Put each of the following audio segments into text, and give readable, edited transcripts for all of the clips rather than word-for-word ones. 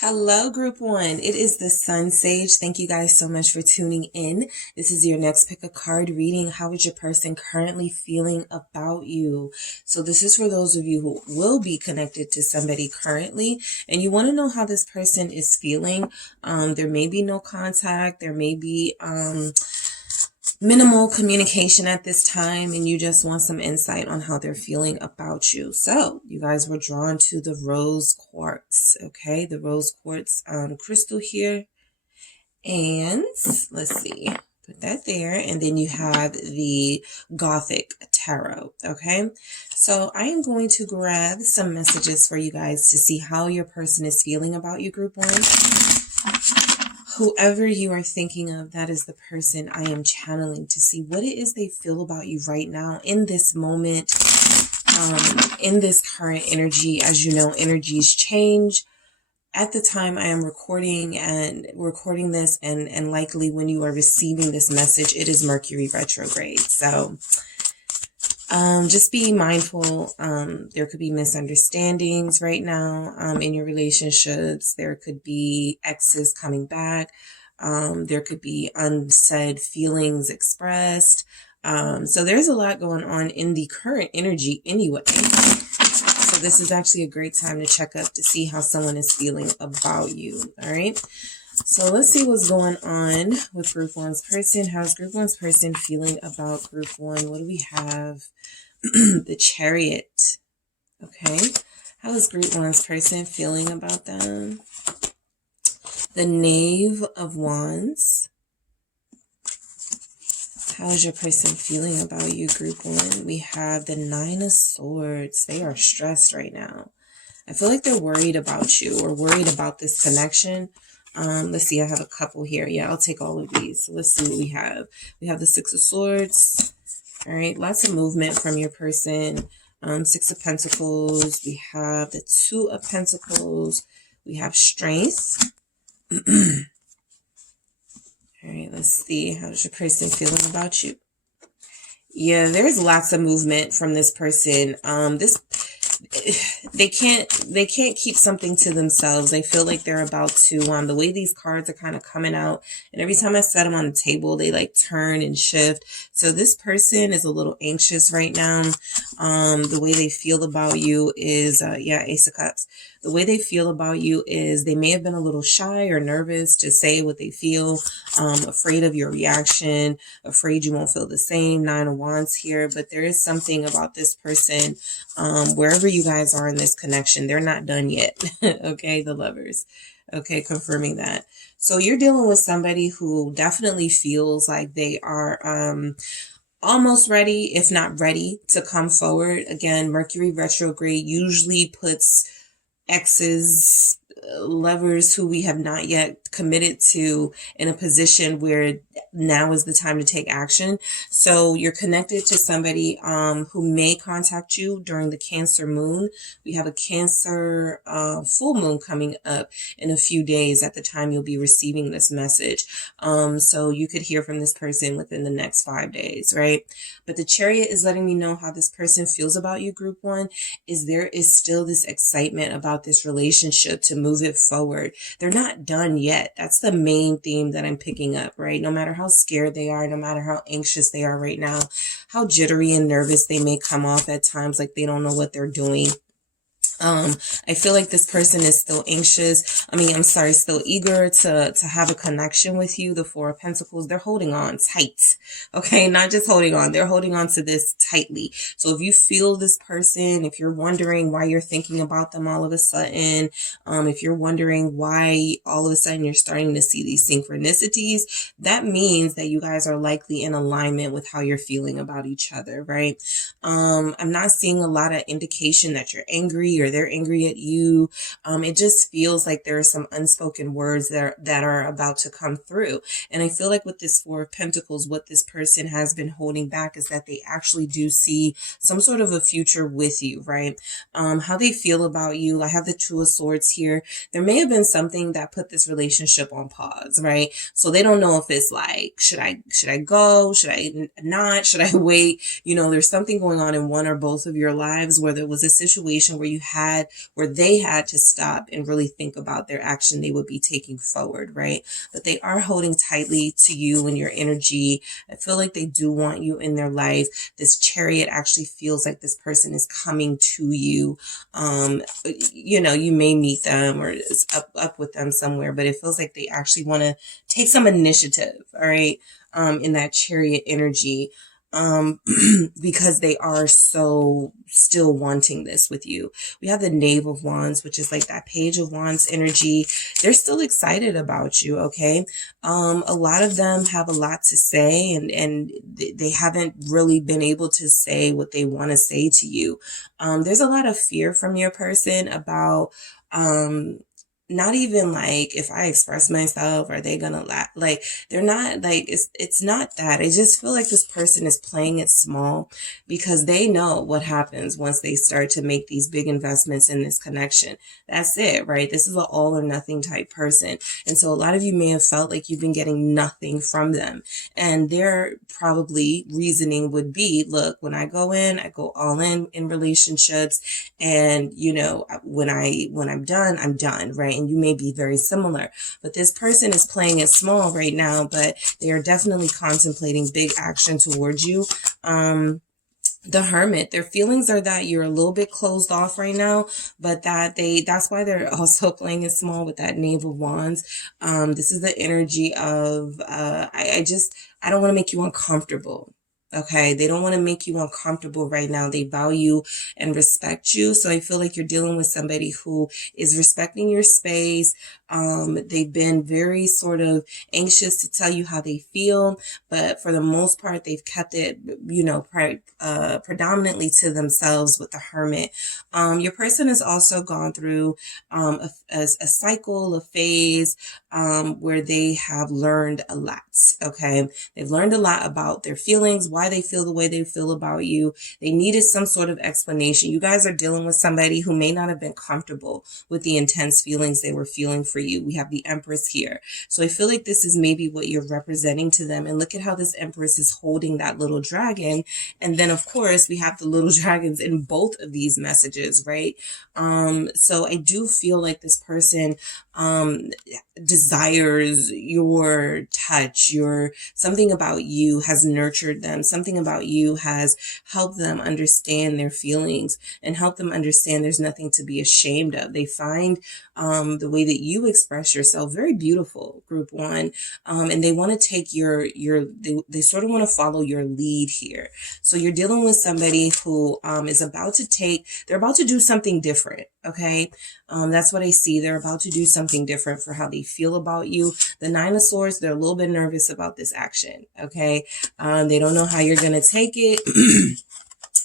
Hello, Group 1. It is the SunSage. Thank you guys so much for tuning in. This is your next pick a card reading. How is your person currently feeling about you? So this is for those of you who will be connected to somebody currently, and you want to know how this person is feeling. There may be no contact. There may be minimal communication at this time, and you just want some insight on how they're feeling about you. So you guys were drawn to the rose quartz, okay? The rose quartz crystal here. And let's see, put that there. And then you have the Gothic tarot, okay? So I am going to grab some messages for you guys to see how your person is feeling about you, Group 1. Whoever you are thinking of, that is the person I am channeling to see what it is they feel about you right now in this moment, in this current energy. As you know, energies change. At the time I am recording this and likely when you are receiving this message, it is Mercury retrograde. So just be mindful. There could be misunderstandings right now in your relationships. There could be exes coming back. There could be unsaid feelings expressed. So there's a lot going on in the current energy anyway. So this is actually a great time to check up to see how someone is feeling about you. All right. So let's see what's going on with Group 1's person. How's Group 1's person feeling about Group 1? What do we have? The Chariot. Okay. How is Group 1's person feeling about them? The Knave of Wands. How is your person feeling about you, Group 1? We have the Nine of Swords. They are stressed right now. I feel like they're worried about you or worried about this connection. Let's see, I have a couple here. Yeah, I'll take all of these. So let's see what we have. We have the Six of Swords. All right, lots of movement from your person. Six of Pentacles. We have the Two of Pentacles. We have Strength. All right, let's see. How's your person feeling about you? Yeah, there's lots of movement from this person. They can't keep something to themselves. They feel like they're about to, the way these cards are kind of coming out, and every time I set them on the table, they like turn and shift. So this person is a little anxious right now. The way they feel about you is, Ace of Cups. The way they feel about you is they may have been a little shy or nervous to say what they feel, afraid of your reaction, afraid you won't feel the same. Nine of Wands here, but there is something about this person, wherever you guys are in this connection, they're not done yet. Okay, the Lovers. Okay, confirming that. So you're dealing with somebody who definitely feels like they are almost ready, if not ready, to come forward. Again, Mercury retrograde usually puts exes, lovers who we have not yet committed to in a position where now is the time to take action. So you're connected to somebody who may contact you during the Cancer moon. We have a Cancer full moon coming up in a few days at the time you'll be receiving this message. So you could hear from this person within the next 5 days, right? But the Chariot is letting me know how this person feels about you, Group 1, is there is still this excitement about this relationship to move it forward. They're not done yet. That's the main theme that I'm picking up, right? No matter how scared they are, no matter how anxious they are right now, how jittery and nervous they may come off at times, like they don't know what they're doing. I feel like this person is still anxious. Still eager to have a connection with you. The Four of Pentacles, they're holding on tight. Okay. Not just holding on. They're holding on to this tightly. So if you feel this person, if you're wondering why you're thinking about them all of a sudden, if you're wondering why all of a sudden you're starting to see these synchronicities, that means that you guys are likely in alignment with how you're feeling about each other, right? I'm not seeing a lot of indication that you're angry or they're angry at you. It just feels like there are some unspoken words that are about to come through. And I feel like with this Four of Pentacles, what this person has been holding back is that they actually do see some sort of a future with you, right? How they feel about you. I have the Two of Swords here. There may have been something that put this relationship on pause, right? So they don't know if it's like, should I go? Should I not? Should I wait? You know, there's something going on in one or both of your lives where there was a situation where you where they had to stop and really think about their action they would be taking forward, right? But they are holding tightly to you and your energy. I feel like they do want you in their life. This Chariot actually feels like this person is coming to you. You know, you may meet them or is up with them somewhere, but it feels like they actually want to take some initiative, all right, in that Chariot energy, because they are so still wanting this with you. We have the Knave of Wands, which is like that Page of Wands energy. They're still excited about you, okay? A lot of them have a lot to say, and they haven't really been able to say what they want to say to you. There's a lot of fear from your person about, not even like, if I express myself, are they gonna laugh? Like, they're not like, it's not that. I just feel like this person is playing it small because they know what happens once they start to make these big investments in this connection. That's it, right? This is an all or nothing type person. And so a lot of you may have felt like you've been getting nothing from them. And their probably reasoning would be, look, when I go all in relationships. And, you know, when I'm done, I'm done, right? And you may be very similar, but this person is playing it small right now, but they are definitely contemplating big action towards you. The Hermit, their feelings are that you're a little bit closed off right now, but that's why they're also playing it small with that Knave of Wands. This is the energy of, I don't want to make you uncomfortable. Okay, they don't want to make you uncomfortable right now. They value and respect you. So I feel like you're dealing with somebody who is respecting your space. They've been very sort of anxious to tell you how they feel, but for the most part, they've kept it, you know, predominantly to themselves with the Hermit. Your person has also gone through a cycle, a phase where they have learned a lot. Okay, they've learned a lot about their feelings, why they feel the way they feel about you. They needed some sort of explanation. You guys are dealing with somebody who may not have been comfortable with the intense feelings they were feeling for you. We have the Empress here. So I feel like this is maybe what you're representing to them. And look at how this Empress is holding that little dragon. And then, of course, we have the little dragons in both of these messages, right? So I do feel like this person desires your touch, something about you has nurtured them. Something about you has helped them understand their feelings and help them understand there's nothing to be ashamed of. They find the way that you express yourself very beautiful, group one. And they want to take they sort of want to follow your lead here. So you're dealing with somebody who is they're about to do something different. Okay. That's what I see. They're about to do something different for how they feel about you. The Nine of Swords, they're a little bit nervous about this action. Okay. They don't know how you're going to take it.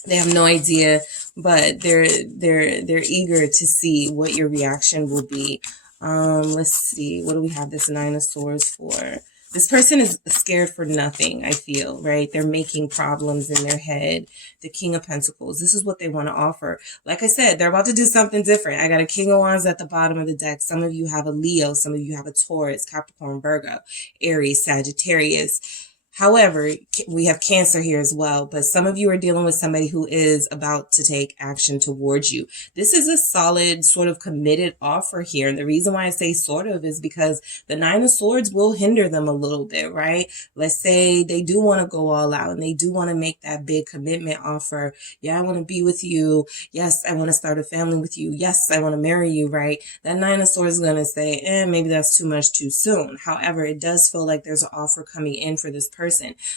They have no idea, but they're eager to see what your reaction will be. Let's see. What do we have this Nine of Swords for? This person is scared for nothing, I feel, right? They're making problems in their head. The King of Pentacles, this is what they want to offer. Like I said, they're about to do something different. I got a King of Wands at the bottom of the deck. Some of you have a Leo. Some of you have a Taurus, Capricorn, Virgo, Aries, Sagittarius. However, we have Cancer here as well, but some of you are dealing with somebody who is about to take action towards you. This is a solid sort of committed offer here. And the reason why I say sort of is because the Nine of Swords will hinder them a little bit, right? Let's say they do want to go all out and they do want to make that big commitment offer. Yeah, I want to be with you. Yes, I want to start a family with you. Yes, I want to marry you, right? That Nine of Swords is going to say, maybe that's too much too soon. However, it does feel like there's an offer coming in for this person.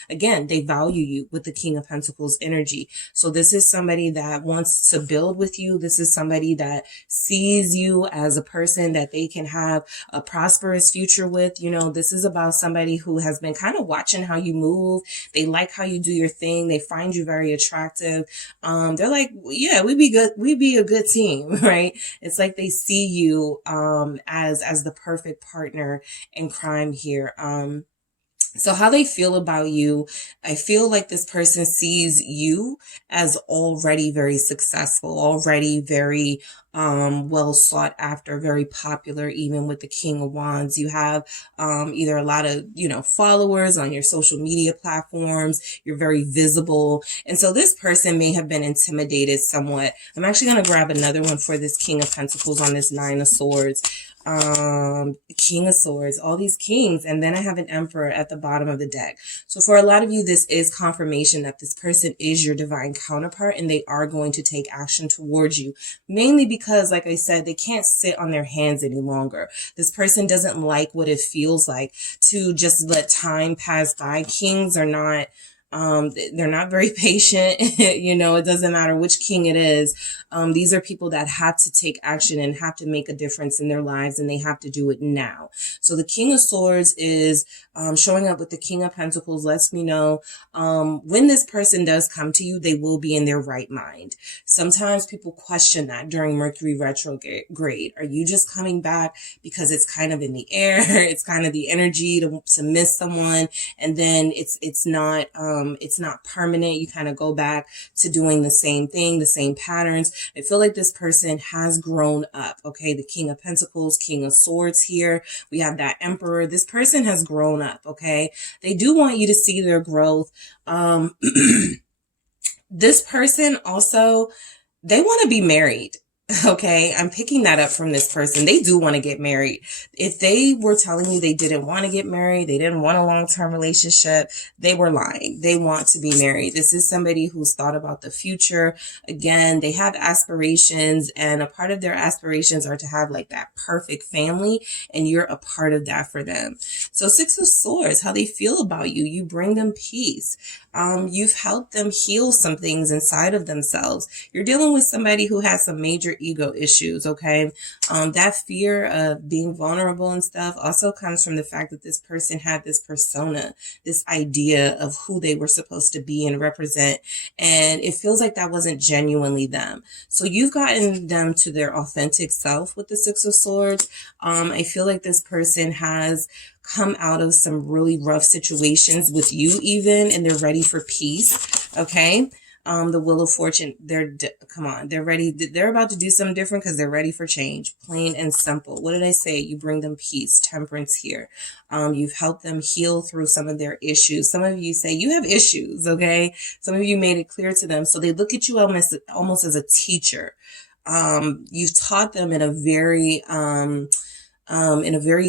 Again, they value you with the King of Pentacles energy. So this is somebody that wants to build with you. This is somebody that sees you as a person that they can have a prosperous future with. You know, this is about somebody who has been kind of watching how you move. They like how you do your thing. They find you very attractive. They're like, yeah, we'd be good. We'd be a good team, right? It's like they see you as the perfect partner in crime here. So how they feel about you, I feel like this person sees you as already very successful, already very well sought after, very popular. Even with the King of Wands, you have either a lot of, followers on your social media platforms. You're very visible. And so this person may have been intimidated somewhat. I'm actually going to grab another one for this King of Pentacles on this Nine of Swords. King of Swords, all these kings, and then I have an Emperor at the bottom of the deck. So for a lot of you, this is confirmation that this person is your divine counterpart, and they are going to take action towards you, mainly because, like I said, they can't sit on their hands any longer. This person doesn't like what it feels like to just let time pass by. Kings are not they're not very patient. It doesn't matter which king it is. These are people that have to take action and have to make a difference in their lives, and they have to do it now. So the King of Swords is showing up with the King of Pentacles. Lets me know when this person does come to you, they will be in their right mind. Sometimes people question that during Mercury retrograde. Are you just coming back because it's kind of in the air? It's kind of the energy to miss someone, and then it's not permanent. You kind of go back to doing the same thing, the same patterns. I feel like this person has grown up. Okay. The King of Pentacles, King of Swords here. We have that Emperor. This person has grown up. Okay. They do want you to see their growth. This person also, they want to be married. Okay, I'm picking that up from this person. They do want to get married. If they were telling you they didn't want to get married, they didn't want a long-term relationship, they were lying. They want to be married. This is somebody who's thought about the future. Again, they have aspirations, and a part of their aspirations are to have like that perfect family, and you're a part of that for them. So Six of Swords, how they feel about you. You bring them peace. You've helped them heal some things inside of themselves. You're dealing with somebody who has some major ego issues, okay? That fear of being vulnerable and stuff also comes from the fact that this person had this persona, this idea of who they were supposed to be and represent, and it feels like that wasn't genuinely them. So you've gotten them to their authentic self with the Six of Swords. I feel like this person has come out of some really rough situations with you even, and they're ready for peace. Okay. The Wheel of Fortune, they're ready. They're about to do something different because they're ready for change. Plain and simple. What did I say? You bring them peace, temperance here. You've helped them heal through some of their issues. Some of you say you have issues. Okay. Some of you made it clear to them. So they look at you almost as a teacher. You've taught them in a very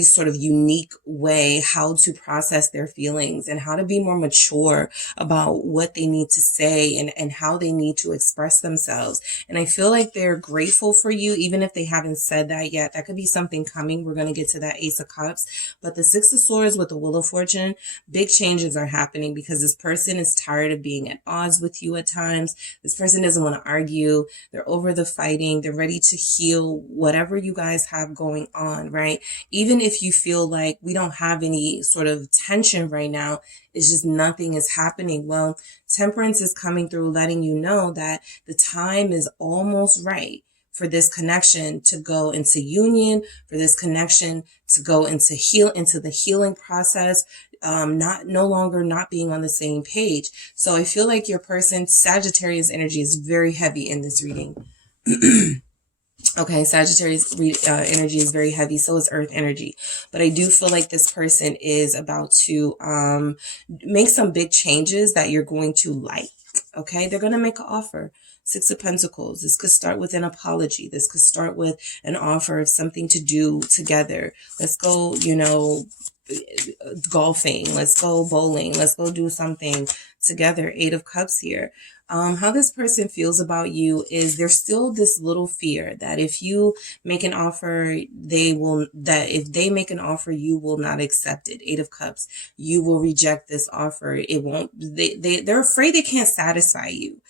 sort of unique way how to process their feelings and how to be more mature about what they need to say and how they need to express themselves. And I feel like they're grateful for you, even if they haven't said that yet. That could be something coming. We're going to get to that Ace of Cups. But the Six of Swords with the Wheel of Fortune, big changes are happening because this person is tired of being at odds with you at times. This person doesn't want to argue. They're over the fighting. They're ready to heal whatever you guys have going on, right? Even if you feel like we don't have any sort of tension right now, it's just nothing is happening. Well, temperance is coming through, letting you know that the time is almost right for this connection to go into union, for this connection to go into the healing process, no longer not being on the same page. So I feel like your person, Sagittarius energy is very heavy in this reading. Okay, Sagittarius energy is very heavy. So is Earth energy. But I do feel like this person is about to make some big changes that you're going to like. Okay, they're going to make an offer. Six of Pentacles. This could start with an apology. This could start with an offer of something to do together. Let's go, golfing. Let's go bowling. Let's go do something together. Eight of Cups here. How this person feels about you is there's still this little fear that if you make an offer, if they make an offer, you will not accept it. Eight of Cups, you will reject this offer. It won't, they're afraid they can't satisfy you.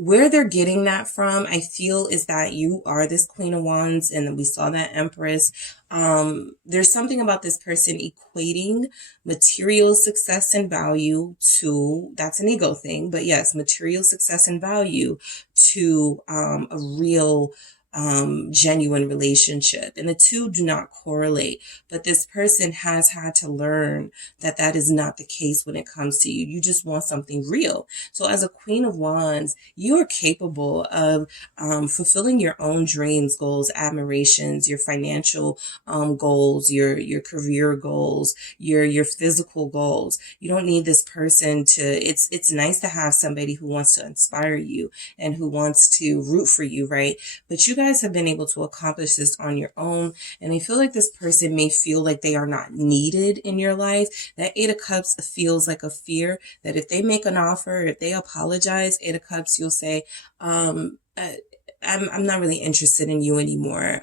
Where they're getting that from, I feel, is that you are this Queen of Wands, and we saw that Empress. There's something about this person equating material success and value to, that's an ego thing, but yes, material success and value to a real genuine relationship. And the two do not correlate, but this person has had to learn that that is not the case when it comes to you. You just want something real. So as a Queen of Wands, you are capable of fulfilling your own dreams, goals, admirations, your financial goals, your career goals, your physical goals. You don't need this person to, it's nice to have somebody who wants to inspire you and who wants to root for you, right? But you guys have been able to accomplish this on your own. And I feel like this person may feel like they are not needed in your life. That Eight of Cups feels like a fear that if they make an offer, if they apologize, Eight of Cups, you'll say, I'm not really interested in you anymore.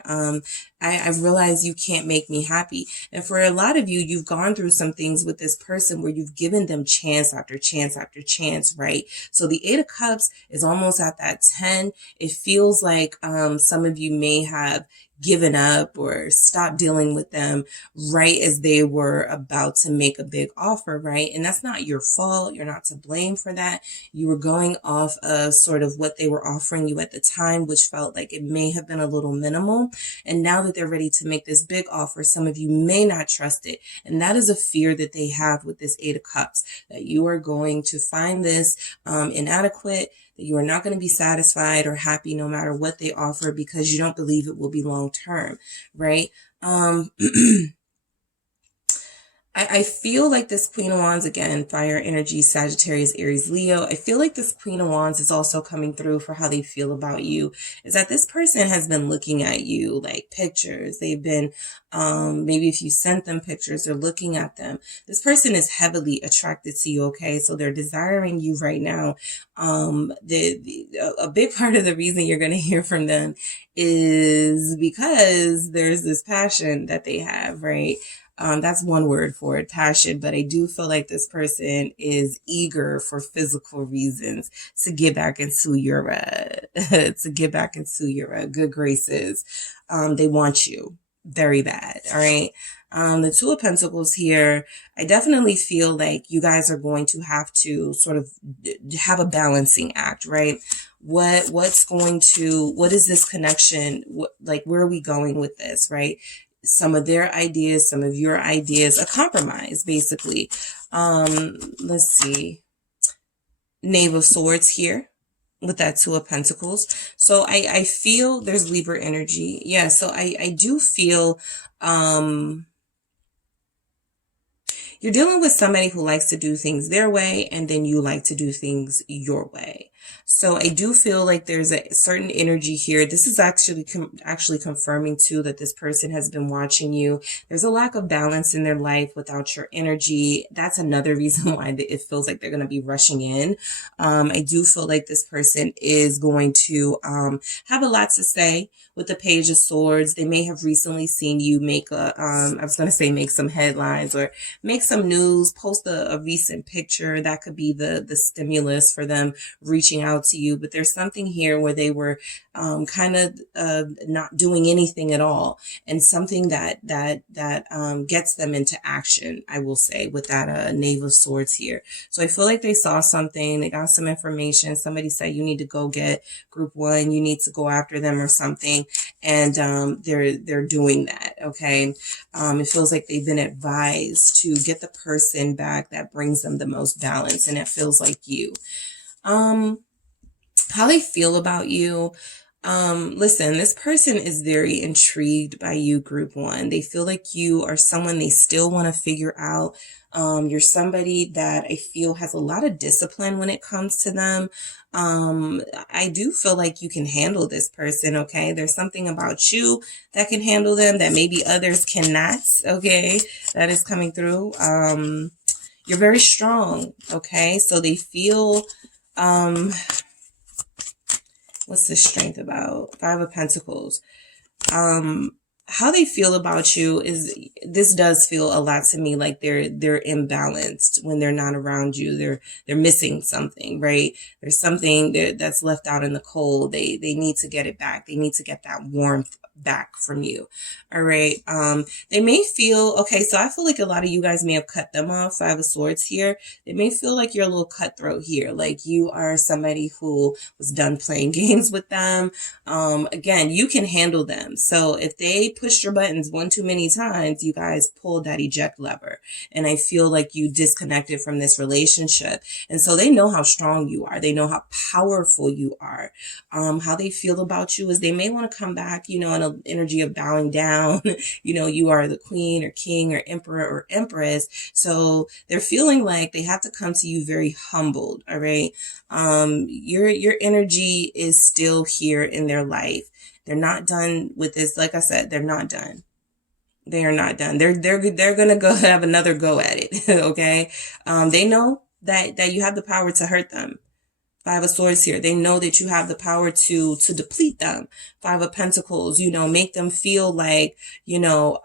I've realized you can't make me happy. And for a lot of you, you've gone through some things with this person where you've given them chance after chance after chance, right? So the Eight of Cups is almost at that 10. It feels like some of you may have given up or stopped dealing with them right as they were about to make a big offer, right? And that's not your fault. You're not to blame for that. You were going off of sort of what they were offering you at the time, which felt like it may have been a little minimal. And now that they're ready to make this big offer, some of you may not trust it. And that is a fear that they have with this Eight of Cups, that you are going to find this inadequate, that you are not going to be satisfied or happy no matter what they offer because you don't believe it will be long term, right? I feel like this Queen of Wands, again, fire energy, Sagittarius, Aries, Leo. I feel like this Queen of Wands is also coming through for how they feel about you, is that this person has been looking at you like pictures. They've been, maybe if you sent them pictures, they're looking at them. This person is heavily attracted to you, okay? So they're desiring you right now. A big part of the reason you're going to hear from them is because there's this passion that they have, right? That's one word for it, passion. But I do feel like this person is eager for physical reasons to get back into your, good graces. They want you very bad. All right. The Two of Pentacles here, I definitely feel like you guys are going to have to sort of have a balancing act, right? What is this connection? Where are we going with this, right? Some of their ideas, some of your ideas, a compromise, basically. Let's see. Knave of Swords here with that Two of Pentacles. So I feel there's Libra energy. Yeah, so I do feel you're dealing with somebody who likes to do things their way, and then you like to do things your way. So I do feel like there's a certain energy here. This is actually confirming too that this person has been watching you. There's a lack of balance in their life without your energy. That's another reason why it feels like they're going to be rushing in. I do feel like this person is going to have a lot to say with the Page of Swords. They may have recently seen you make make some headlines or make some news, post a recent picture. That could be the stimulus for them reaching out to you. But there's something here where they were not doing anything at all, and something that gets them into action, I will say, with that Knave of Swords here. So I feel like they saw something, they got some information, somebody said you need to go get group one, you need to go after them or something, and they're doing that. Okay. It feels like they've been advised to get the person back that brings them the most balance, and it feels like you. How they feel about you. Listen, this person is very intrigued by you, group one. They feel like you are someone they still want to figure out. You're somebody that I feel has a lot of discipline when it comes to them. I do feel like you can handle this person, okay? There's something about you that can handle them that maybe others cannot, okay? That is coming through. You're very strong, okay? So they feel, what's this strength about? Five of Pentacles. how they feel about you is, this does feel a lot to me like they're imbalanced when they're not around you. They're missing something, right? There's something that's left out in the cold. They need to get it back. They need to get that warmth back from you. All right. They may feel, okay, so I feel like a lot of you guys may have cut them off. Five of Swords here. They may feel like you're a little cutthroat here. Like you are somebody who was done playing games with them. Again, you can handle them. So if they pushed your buttons one too many times, you guys pulled that eject lever. And I feel like you disconnected from this relationship. And so they know how strong you are. They know how powerful you are. How they feel about you is they may want to come back, you know, in an energy of bowing down. You know, you are the queen or king or emperor or empress. So they're feeling like they have to come to you very humbled. All right. Your energy is still here in their life. They're not done with this. Like I said, they're not done. They are not done. They're going to go have another go at it. Okay. They know that you have the power to hurt them. Five of Swords here. They know that you have the power to deplete them. Five of Pentacles, you know, make them feel like, you know,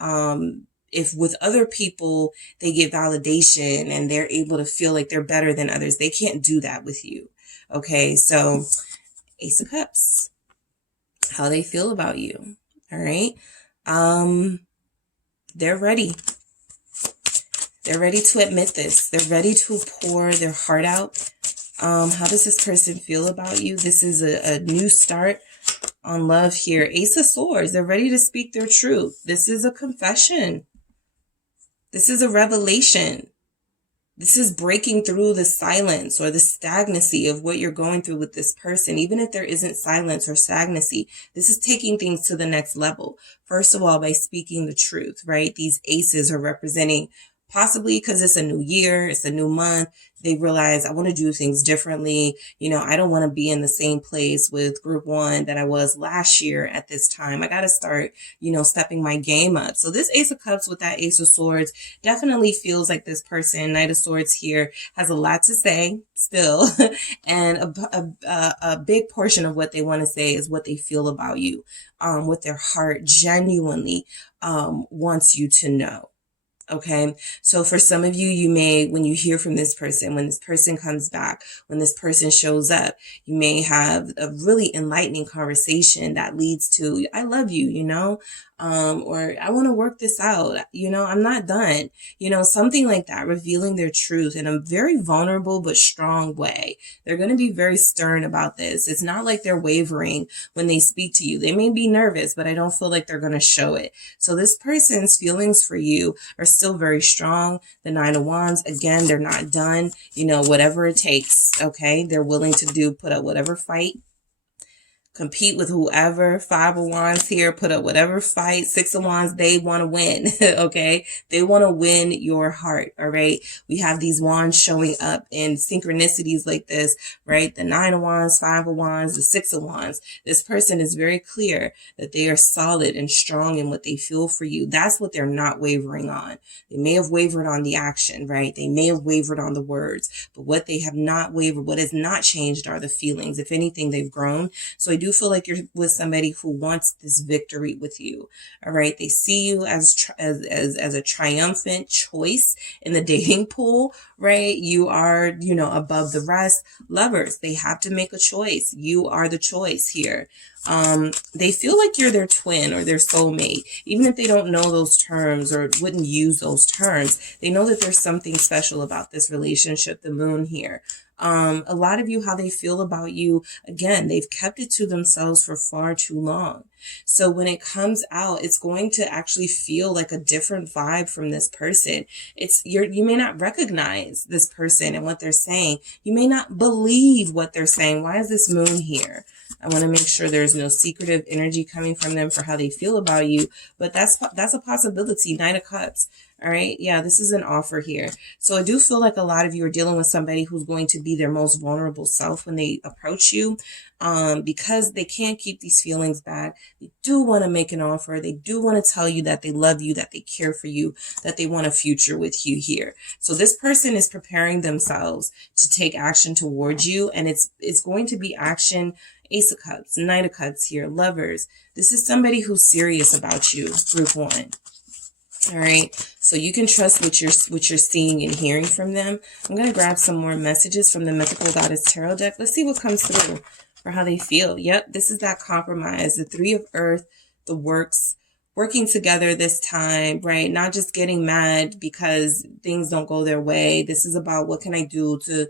if with other people, they get validation and they're able to feel like they're better than others, they can't do that with you. Okay. So Ace of Cups, how they feel about you. All right. They're ready. They're ready to admit this. They're ready to pour their heart out. How does this person feel about you? This is a new start on love here. Ace of Swords. They're ready to speak their truth. This is a confession. This is a revelation. This is breaking through the silence or the stagnancy of what you're going through with this person. Even if there isn't silence or stagnancy, this is taking things to the next level. First of all, by speaking the truth, right? These aces are representing, possibly because it's a new year, it's a new month, they realize I want to do things differently. You know, I don't want to be in the same place with group one that I was last year at this time. I got to start, you know, stepping my game up. So this Ace of Cups with that Ace of Swords definitely feels like this person, Knight of Swords here, has a lot to say still. And a big portion of what they want to say is what they feel about you, what their heart genuinely wants you to know. Okay. So for some of you, you may, when you hear from this person, when this person comes back, when this person shows up, you may have a really enlightening conversation that leads to, I love you, you know, or I want to work this out. You know, I'm not done, you know, something like that, revealing their truth in a very vulnerable but strong way. They're going to be very stern about this. It's not like they're wavering when they speak to you. They may be nervous, but I don't feel like they're going to show it. So this person's feelings for you are still very strong. The Nine of Wands, again, they're not done, you know, whatever it takes. Okay. They're willing to put up whatever fight, compete with whoever. Five of Wands here, put up whatever fight. Six of Wands, they want to win. Okay. They want to win your heart. All right. We have these wands showing up in synchronicities like this, right? The Nine of Wands, Five of Wands, the Six of Wands. This person is very clear that they are solid and strong in what they feel for you. That's what they're not wavering on. They may have wavered on the action, right? They may have wavered on the words, but what they have not wavered, what has not changed are the feelings. If anything, they've grown. So I do feel like you're with somebody who wants this victory with you. All right. They see you as a triumphant choice in the dating pool, right? You are, you know, above the rest. Lovers, they have to make a choice. You are the choice here. They feel like you're their twin or their soulmate, even if they don't know those terms or wouldn't use those terms. They know that there's something special about this relationship, the moon here. A lot of you, how they feel about you, again, they've kept it to themselves for far too long. So when it comes out, it's going to actually feel like a different vibe from this person. You may not recognize this person and what they're saying. You may not believe what they're saying. Why is this moon here? I want to make sure there's no secretive energy coming from them for how they feel about you. But that's a possibility. Knight of Cups. All right. Yeah, this is an offer here. So I do feel like a lot of you are dealing with somebody who's going to be their most vulnerable self when they approach you, because they can't keep these feelings back. They do want to make an offer. They do want to tell you that they love you, that they care for you, that they want a future with you here. So this person is preparing themselves to take action towards you, and it's going to be action. Ace of Cups, Knight of Cups here, Lovers. This is somebody who's serious about you, group one. All right, so you can trust what you're seeing and hearing from them. I'm going to grab some more messages from the Mythical Goddess Tarot deck. Let's see what comes through for how they feel. Yep, this is that compromise, the Three of Earth, the working together this time, right? Not just getting mad because things don't go their way. This is about what can I do to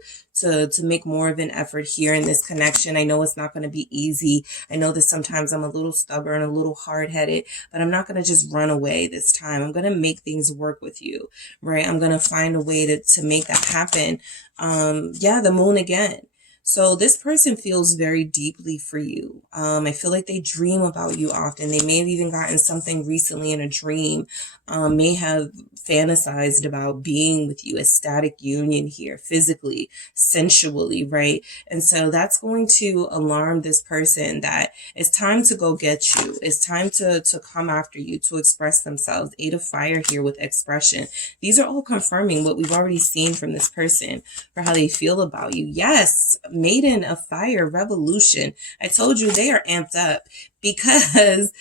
make more of an effort here in this connection. I know it's not going to be easy. I know that sometimes I'm a little stubborn, a little hard-headed, but I'm not going to just run away this time. I'm going to make things work with you, right? I'm going to find a way to make that happen. Yeah, the Moon again. So this person feels very deeply for you. I feel like they dream about you often. They may have even gotten something recently in a dream, may have fantasized about being with you, ecstatic union here, physically, sensually, right? And so that's going to alarm this person that it's time to go get you. It's time to come after you, to express themselves. Eight of Fire here with expression. These are all confirming what we've already seen from this person for how they feel about you. Yes, Maiden of Fire, Revolution. I told you they are amped up because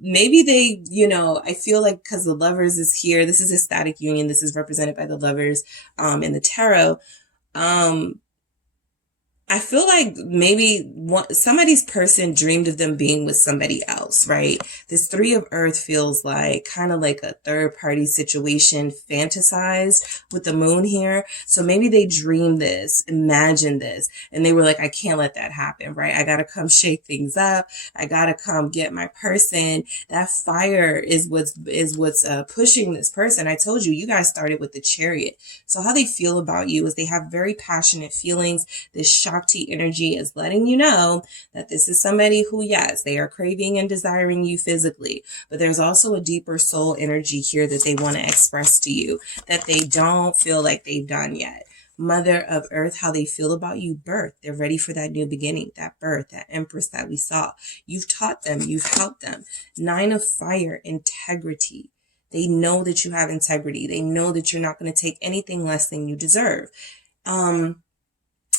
maybe they, I feel like because the Lovers is here, this is a static union, this is represented by the Lovers in the tarot. I feel like maybe somebody's person dreamed of them being with somebody else, right? This Three of Earth feels like kind of like a third party situation fantasized with the Moon here. So maybe they dreamed this, imagined this, and they were like, I can't let that happen, right? I got to come shake things up. I got to come get my person. That fire is what's pushing this person. I told you, you guys started with the Chariot. So how they feel about you is they have very passionate feelings. This Shakti energy is letting you know that this is somebody who, yes, they are craving and desiring you physically, but there's also a deeper soul energy here that they want to express to you that they don't feel like they've done yet. Mother of Earth, how they feel about you, birth. They're ready for that new beginning, that birth, that Empress that we saw. You've taught them, you've helped them. Nine of Fire, integrity. They know that you have integrity. They know that you're not going to take anything less than you deserve.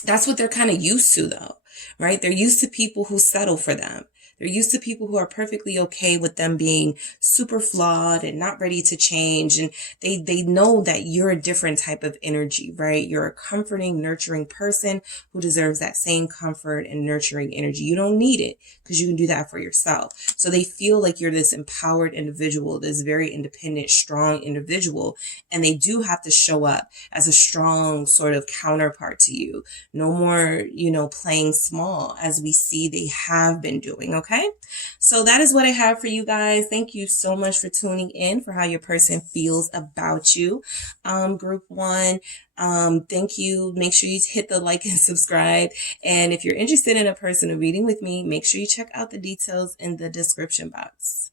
That's what they're kind of used to, though, right? They're used to people who settle for them. They're used to people who are perfectly okay with them being super flawed and not ready to change. And they know that you're a different type of energy, right? You're a comforting, nurturing person who deserves that same comfort and nurturing energy. You don't need it because you can do that for yourself. So they feel like you're this empowered individual, this very independent, strong individual. And they do have to show up as a strong sort of counterpart to you. No more, playing small as we see they have been doing. Okay, so that is what I have for you guys. Thank you so much for tuning in for how your person feels about you. Group one, thank you. Make sure you hit the like and subscribe. And if you're interested in a personal reading with me, make sure you check out the details in the description box.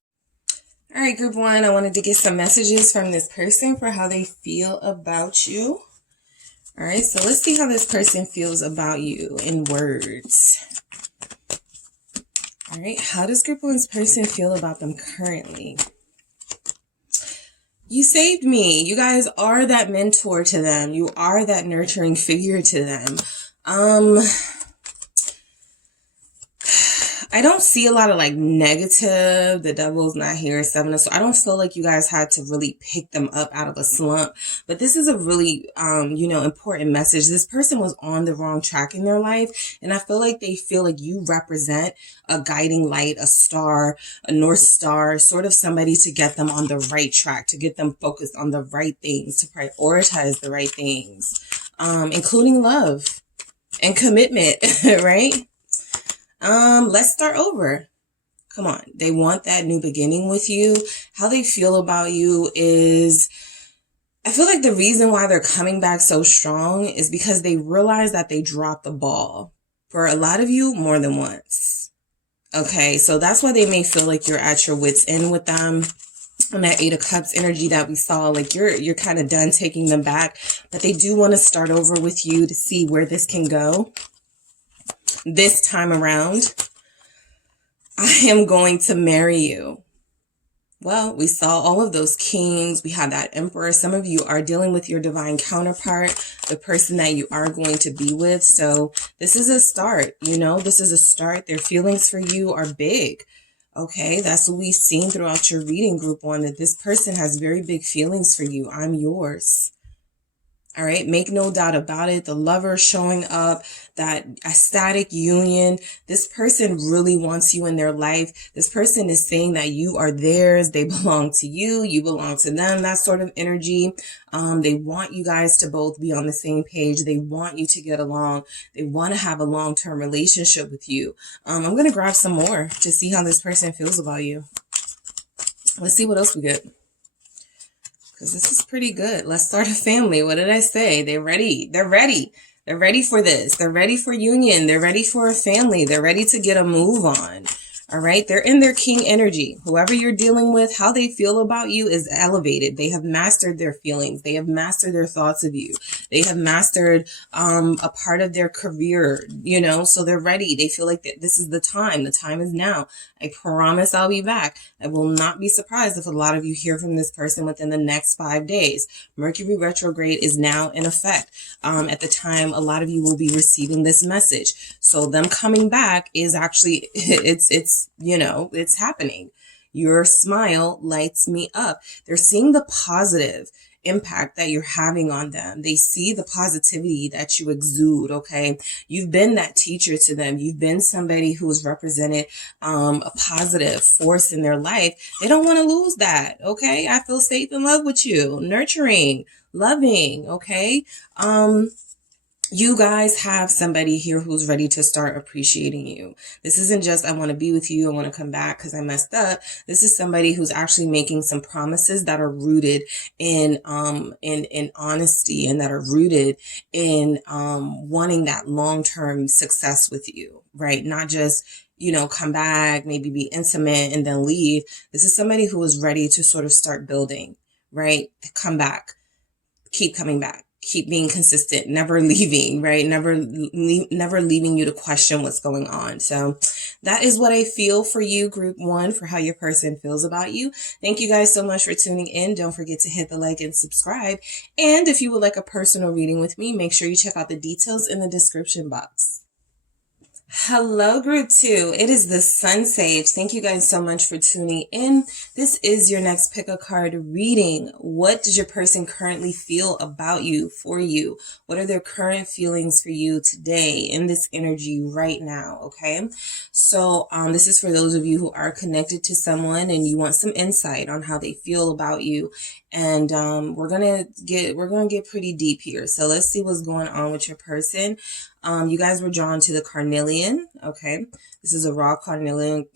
All right, group one, I wanted to get some messages from this person for how they feel about you. All right, so let's see how this person feels about you in words. All right, how does group one's person feel about them currently? You saved me. You guys are that mentor to them. You are that nurturing figure to them. I don't see a lot of like negative. The devil's not here. Seven of Swords. I don't feel like you guys had to really pick them up out of a slump. But this is a really, important message. This person was on the wrong track in their life. And I feel like they feel like you represent a guiding light, a star, a North Star, sort of somebody to get them on the right track, to get them focused on the right things, to prioritize the right things, including love and commitment, right? Let's start over. Come on. They want that new beginning with you. How they feel about you is, I feel like the reason why they're coming back so strong is because they realize that they dropped the ball. For a lot of you, more than once. Okay, so that's why they may feel like you're at your wit's end with them. on that Eight of Cups energy that we saw, like you're kind of done taking them back, but they do want to start over with you to see where this can go. This time around, I am going to marry you. Well, we saw all of those kings. We had that emperor. Some of you are dealing with your divine counterpart, the person that you are going to be with. So this is a start, you know, this is a start. Their feelings for you are big. Okay, that's what we've seen throughout your reading, group one, that this person has very big feelings for you. I'm yours. All right, make no doubt about it. The lover showing up, that ecstatic union. This person really wants you in their life. This person is saying that you are theirs. They belong to you. You belong to them. That sort of energy. They want you guys to both be on the same page. They want you to get along. They want to have a long-term relationship with you. I'm going to grab some more to see how this person feels about you. Let's see what else we get. Because this is pretty good. Let's start a family. What did I say? They're ready. They're ready. They're ready for this. They're ready for union. They're ready for a family. They're ready to get a move on. All right. They're in their king energy. Whoever you're dealing with, how they feel about you is elevated. They have mastered their feelings. They have mastered their thoughts of you. They have mastered a part of their career, you know, so they're ready. They feel like this is the time. The time is now. I promise I'll be back. I will not be surprised if a lot of you hear from this person within the next 5 days. Mercury retrograde is now in effect. At the time, a lot of you will be receiving this message. So them coming back is actually, it's you know, it's happening. Your smile lights me up. They're seeing the positive impact that you're having on them. They see the positivity that you exude. Okay. You've been that teacher to them. You've been somebody who's represented a positive force in their life. They don't want to lose that. Okay. I feel safe in love with you. Nurturing, loving. Okay. You guys have somebody here who's ready to start appreciating you. This isn't just, I want to be with you, I want to come back because I messed up. This is somebody who's actually making some promises that are rooted in honesty, and that are rooted in wanting that long-term success with you, right? Not just, you know, come back, maybe be intimate and then leave. This is somebody who is ready to sort of start building, right? Come back, keep coming back. Keep being consistent, never leaving, right? Never leaving you to question what's going on. So that is what I feel for you, group one, for how your person feels about you. Thank you guys so much for tuning in. Don't forget to hit the like and subscribe. And if you would like a personal reading with me, make sure you check out the details in the description box. Hello, group two. It is the SunSage. Thank you guys so much for tuning in. This is your next pick a card reading. What does your person currently feel about you, for you? What are their current feelings for you today in this energy right now? Okay. So, this is for those of you who are connected to someone and you want some insight on how they feel about you. And, we're going to get pretty deep here. So let's see what's going on with your person. You guys were drawn to the carnelian. Okay. This is a raw carnelian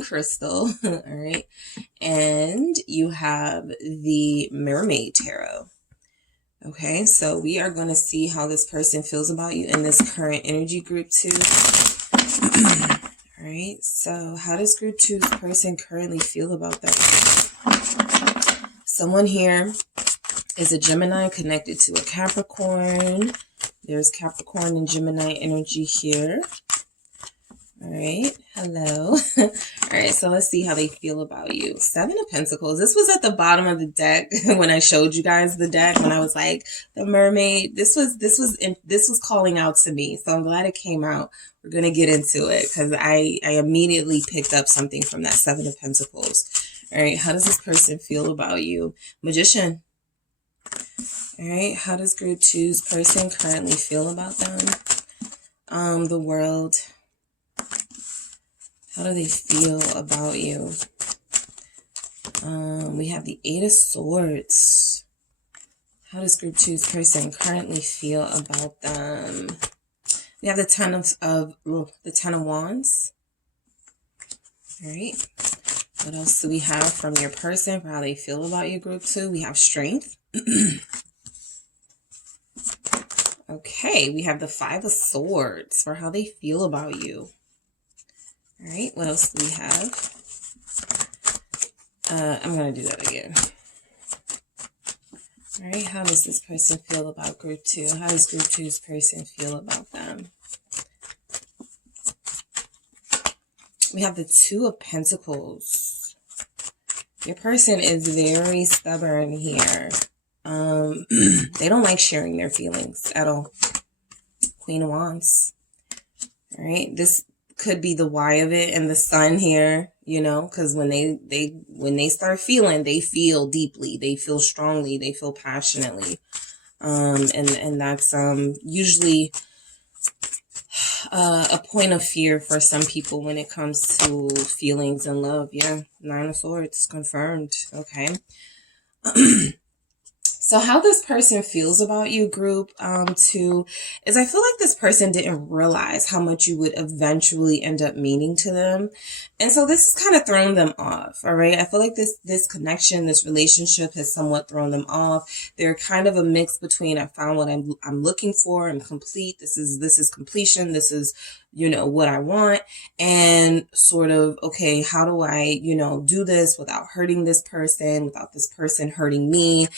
crystal. All right. And you have the Mermaid tarot. Okay. So we are going to see how this person feels about you in this current energy, group two. All right. So how does group two's person currently feel about that? Someone here is a Gemini connected to a Capricorn. There's Capricorn and Gemini energy here. All right. Hello. All right. So let's see how they feel about you. Seven of Pentacles. This was at the bottom of the deck when I showed you guys the deck, when I was like, the Mermaid. This was calling out to me. So I'm glad it came out. We're going to get into it because I immediately picked up something from that Seven of Pentacles. All right. How does this person feel about you? Magician. All right, how does group two's person currently feel about them? The World. How do they feel about you? We have the Eight of Swords. How does group two's person currently feel about them? We have the Ten of Wands. All right. What else do we have from your person for how they feel about you, group two? We have Strength. Okay, we have the Five of Swords for how they feel about you. All right, what else do we have? I'm going to do that again. All right, how does this person feel about group 2? How does group 2's person feel about them? We have the 2 of Pentacles. Your person is very stubborn here. They don't like sharing their feelings at all. Queen of Wands. All right, this could be the why of it, and the Sun here, you know, because when they start feeling, they feel deeply, they feel strongly, they feel passionately, and that's usually a point of fear for some people when it comes to feelings and love. Yeah, 9 of Swords confirmed. Okay. So how this person feels about you, group 2, is I feel like this person didn't realize how much you would eventually end up meaning to them. And so this has kind of thrown them off, all right? I feel like this connection, this relationship has somewhat thrown them off. They're kind of a mix between I found what I'm looking for, I'm complete, this is completion, this is, you know, what I want, and sort of, okay, how do I, you know, do this without hurting this person, without this person hurting me?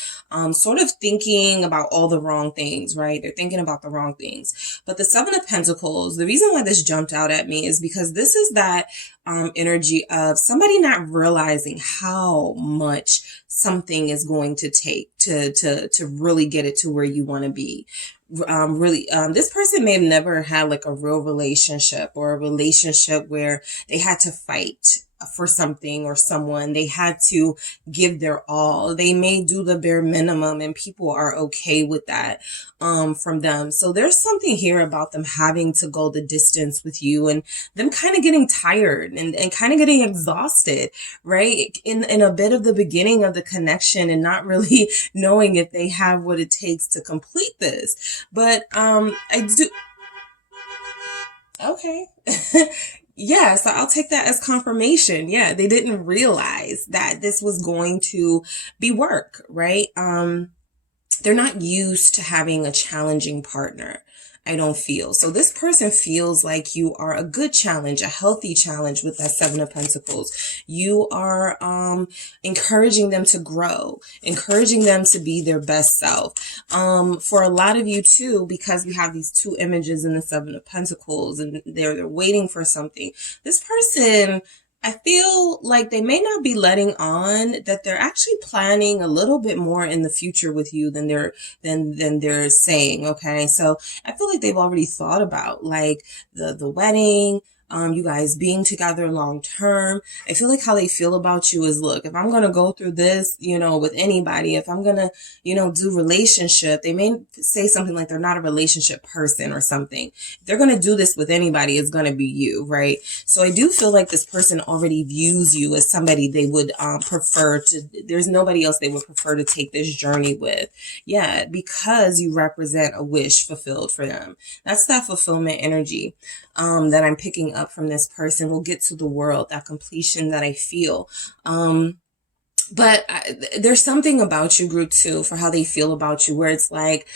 Sort of thinking about all the wrong things, right? They're thinking about the wrong things. But the 7 of Pentacles, the reason why this jumped out at me is because this is that energy of somebody not realizing how much something is going to take to really get it to where you want to be. This person may have never had like a real relationship, or a relationship where they had to fight for something or someone. They had to give their all. They may do the bare minimum, and people are okay with that from them. So there's something here about them having to go the distance with you, and them kind of getting tired and kind of getting exhausted, right? In a bit of the beginning of the connection, and not really knowing if they have what it takes to complete this. But I do. Okay. Yeah, so I'll take that as confirmation. Yeah, they didn't realize that this was going to be work, right? They're not used to having a challenging partner, I don't feel. So this person feels like you are a good challenge, a healthy challenge with that 7 of Pentacles. You are encouraging them to grow, encouraging them to be their best self. For a lot of you too, because we have these 2 images in the 7 of Pentacles, and they're waiting for something. This person, I feel like they may not be letting on that they're actually planning a little bit more in the future with you than they're saying. Okay. So I feel like they've already thought about like the wedding, you guys being together long term. I feel like how they feel about you is, look, if I'm going to go through this, you know, with anybody, if I'm going to, you know, do relationship, they may say something like they're not a relationship person or something. If they're going to do this with anybody, it's going to be you, right? So I do feel like this person already views you as somebody they would prefer to, there's nobody else they would prefer to take this journey with. Yeah, because you represent a wish fulfilled for them. That's that fulfillment energy that I'm picking up from this person. We'll get to the world, that completion that I feel. But there's something about you, group 2, for how they feel about you, where it's like,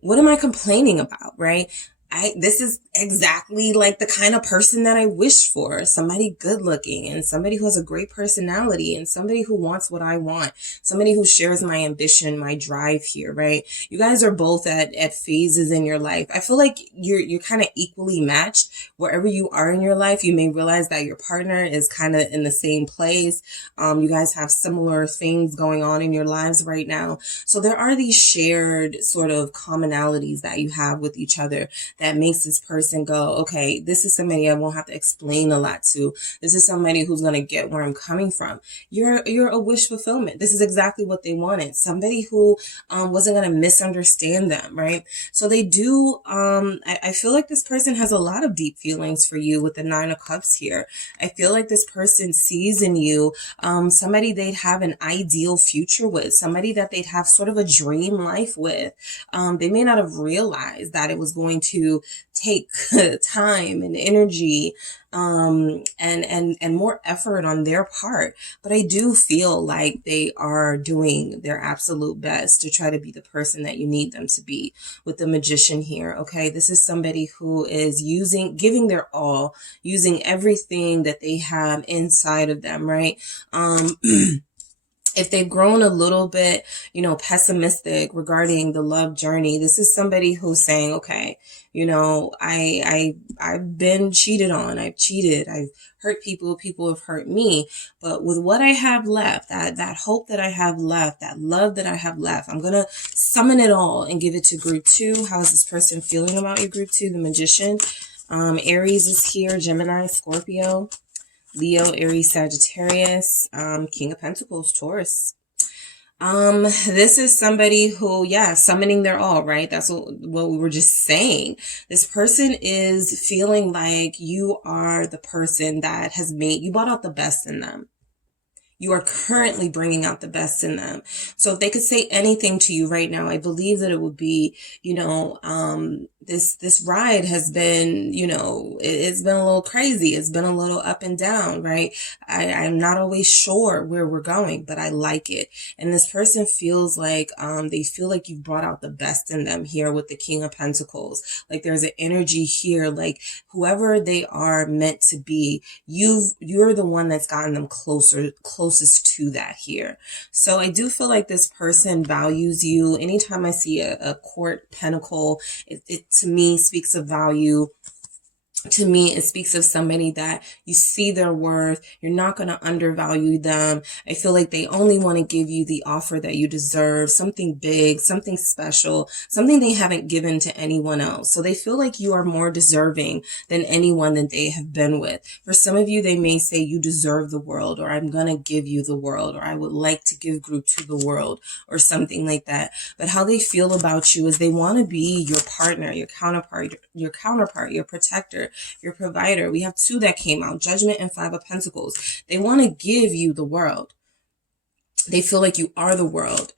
what am I complaining about, right? This is exactly like the kind of person that I wish for. Somebody good looking, and somebody who has a great personality, and somebody who wants what I want. Somebody who shares my ambition, my drive here, right? You guys are both at phases in your life. I feel like you're kind of equally matched wherever you are in your life. You may realize that your partner is kind of in the same place. You guys have similar things going on in your lives right now. So there are these shared sort of commonalities that you have with each other that makes this person go, okay, this is somebody I won't have to explain a lot to. This is somebody who's going to get where I'm coming from. You're a wish fulfillment. This is exactly what they wanted. Somebody who wasn't going to misunderstand them, right? So they do, I feel like this person has a lot of deep feelings for you with the 9 of Cups here. I feel like this person sees in you somebody they'd have an ideal future with, somebody that they'd have sort of a dream life with. They may not have realized that it was going to take time and energy and more effort on their part. But I do feel like they are doing their absolute best to try to be the person that you need them to be with the Magician here. Okay, this is somebody who is giving their all, using everything that they have inside of them, right? If they've grown a little bit, you know, pessimistic regarding the love journey, this is somebody who's saying, okay, you know, I've been cheated on. I've cheated. I've hurt people. People have hurt me. But with what I have left, that hope that I have left, that love that I have left, I'm going to summon it all and give it to group 2. How is this person feeling about you, group 2? The Magician. Aries is here. Gemini, Scorpio, Leo, Aries, Sagittarius, King of Pentacles, Taurus. This is somebody who, yeah, summoning their all, right? That's what we were just saying. This person is feeling like you are the person that has made, you brought out the best in them. You are currently bringing out the best in them. So if they could say anything to you right now, I believe that it would be, you know, this ride has been, you know, it's been a little crazy. It's been a little up and down, right? I'm not always sure where we're going, but I like it. And this person feels like, they feel like you've brought out the best in them here with the King of Pentacles. Like there's an energy here, like whoever they are meant to be, you're the one that's gotten them closest to that here. So I do feel like this person values you. Anytime I see a court pentacle, it to me speaks of value. To me, it speaks of somebody that you see their worth. You're not going to undervalue them. I feel like they only want to give you the offer that you deserve, something big, something special, something they haven't given to anyone else. So they feel like you are more deserving than anyone that they have been with. For some of you, they may say you deserve the world, or I'm going to give you the world, or I would like to give group to the world, or something like that. But how they feel about you is they want to be your partner, your counterpart, your protector, your provider. We have 2 that came out, Judgment and 5 of Pentacles. They want to give you the world. They feel like you are the world.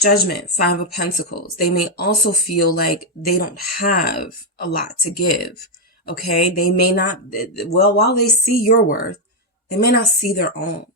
Judgment, 5 of Pentacles. They may also feel like they don't have a lot to give. Okay. They may not, well, while they see your worth, they may not see their own.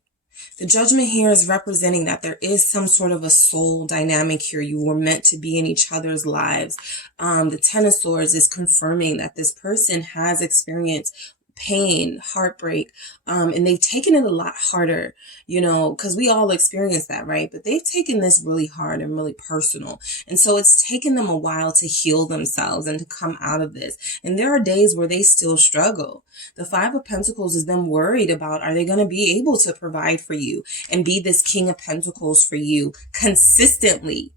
The Judgment here is representing that there is some sort of a soul dynamic here. You were meant to be in each other's lives. The Ten of Swords is confirming that this person has experienced pain, heartbreak, and they've taken it a lot harder, you know, because we all experience that, right? But they've taken this really hard and really personal. And so it's taken them a while to heal themselves and to come out of this. And there are days where they still struggle. The 5 of Pentacles is them worried about, are they going to be able to provide for you and be this King of Pentacles for you consistently?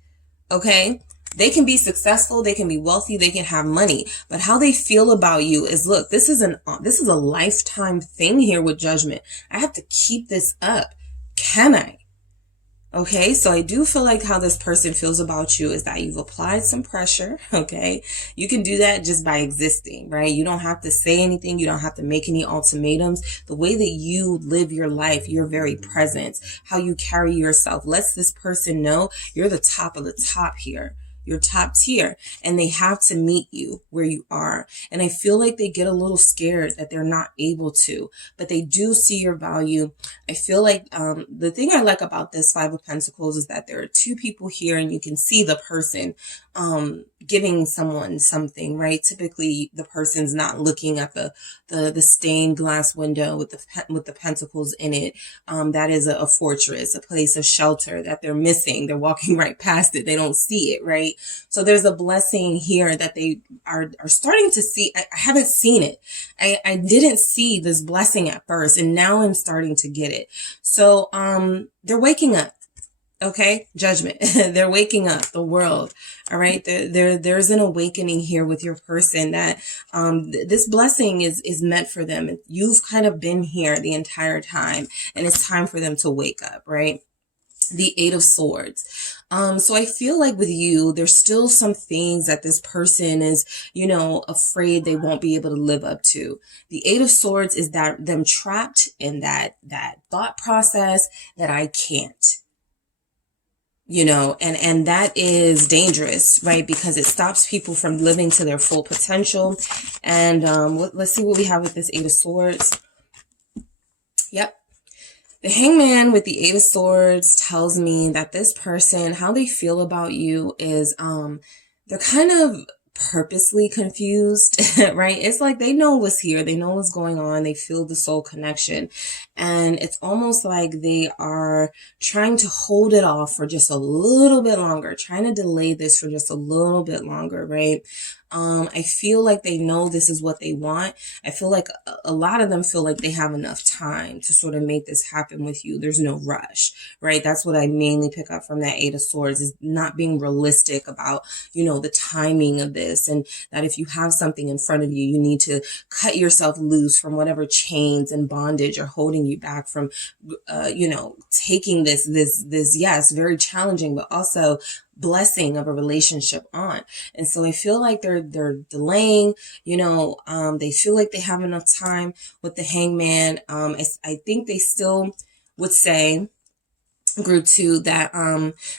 Okay. They can be successful, they can be wealthy, they can have money, but how they feel about you is, look, this is a lifetime thing here with Judgment. I have to keep this up. Can I? Okay, so I do feel like how this person feels about you is that you've applied some pressure, okay? You can do that just by existing, right? You don't have to say anything. You don't have to make any ultimatums. The way that you live your life, your very presence, how you carry yourself, lets this person know you're the top of the top here. You're top tier, and they have to meet you where you are. And I feel like they get a little scared that they're not able to, but they do see your value. I feel like the thing I like about this 5 of Pentacles is that there are 2 people here, and you can see the person giving someone something, right? Typically, the person's not looking at the stained glass window with the pentacles in it. That is a fortress, a place of shelter that they're missing. They're walking right past it. They don't see it, right? So there's a blessing here that they are starting to see. I haven't seen it. I didn't see this blessing at first, and now I'm starting to get it. So they're waking up. Okay, Judgment. They're waking up, the world. All right. There's an awakening here with your person that this blessing is meant for them. You've kind of been here the entire time, and it's time for them to wake up, right? The 8 of Swords. So I feel like with you, there's still some things that this person is, you know, afraid they won't be able to live up to. The 8 of Swords is that them trapped in that thought process that I can't. You know, and that is dangerous, right? Because it stops people from living to their full potential. And let's see what we have with this 8 of Swords. Yep. The Hangman with the 8 of Swords tells me that this person, how they feel about you is they're kind of purposely confused, right? It's like they know what's here. They know what's going on. They feel the soul connection. And it's almost like they are trying to hold it off for just a little bit longer, trying to delay this for just a little bit longer, right? I feel like they know this is what they want. I feel like a lot of them feel like they have enough time to sort of make this happen with you. There's no rush, right? That's what I mainly pick up from that Eight of Swords, is not being realistic about, you know, the timing of this, and that if you have something in front of you, you need to cut yourself loose from whatever chains and bondage are holding you back from, you know, taking this, yes, very challenging, but also blessing of a relationship on. And so I feel like they're delaying, you know, they feel like they have enough time with the Hangman. I think they still would say, group 2, that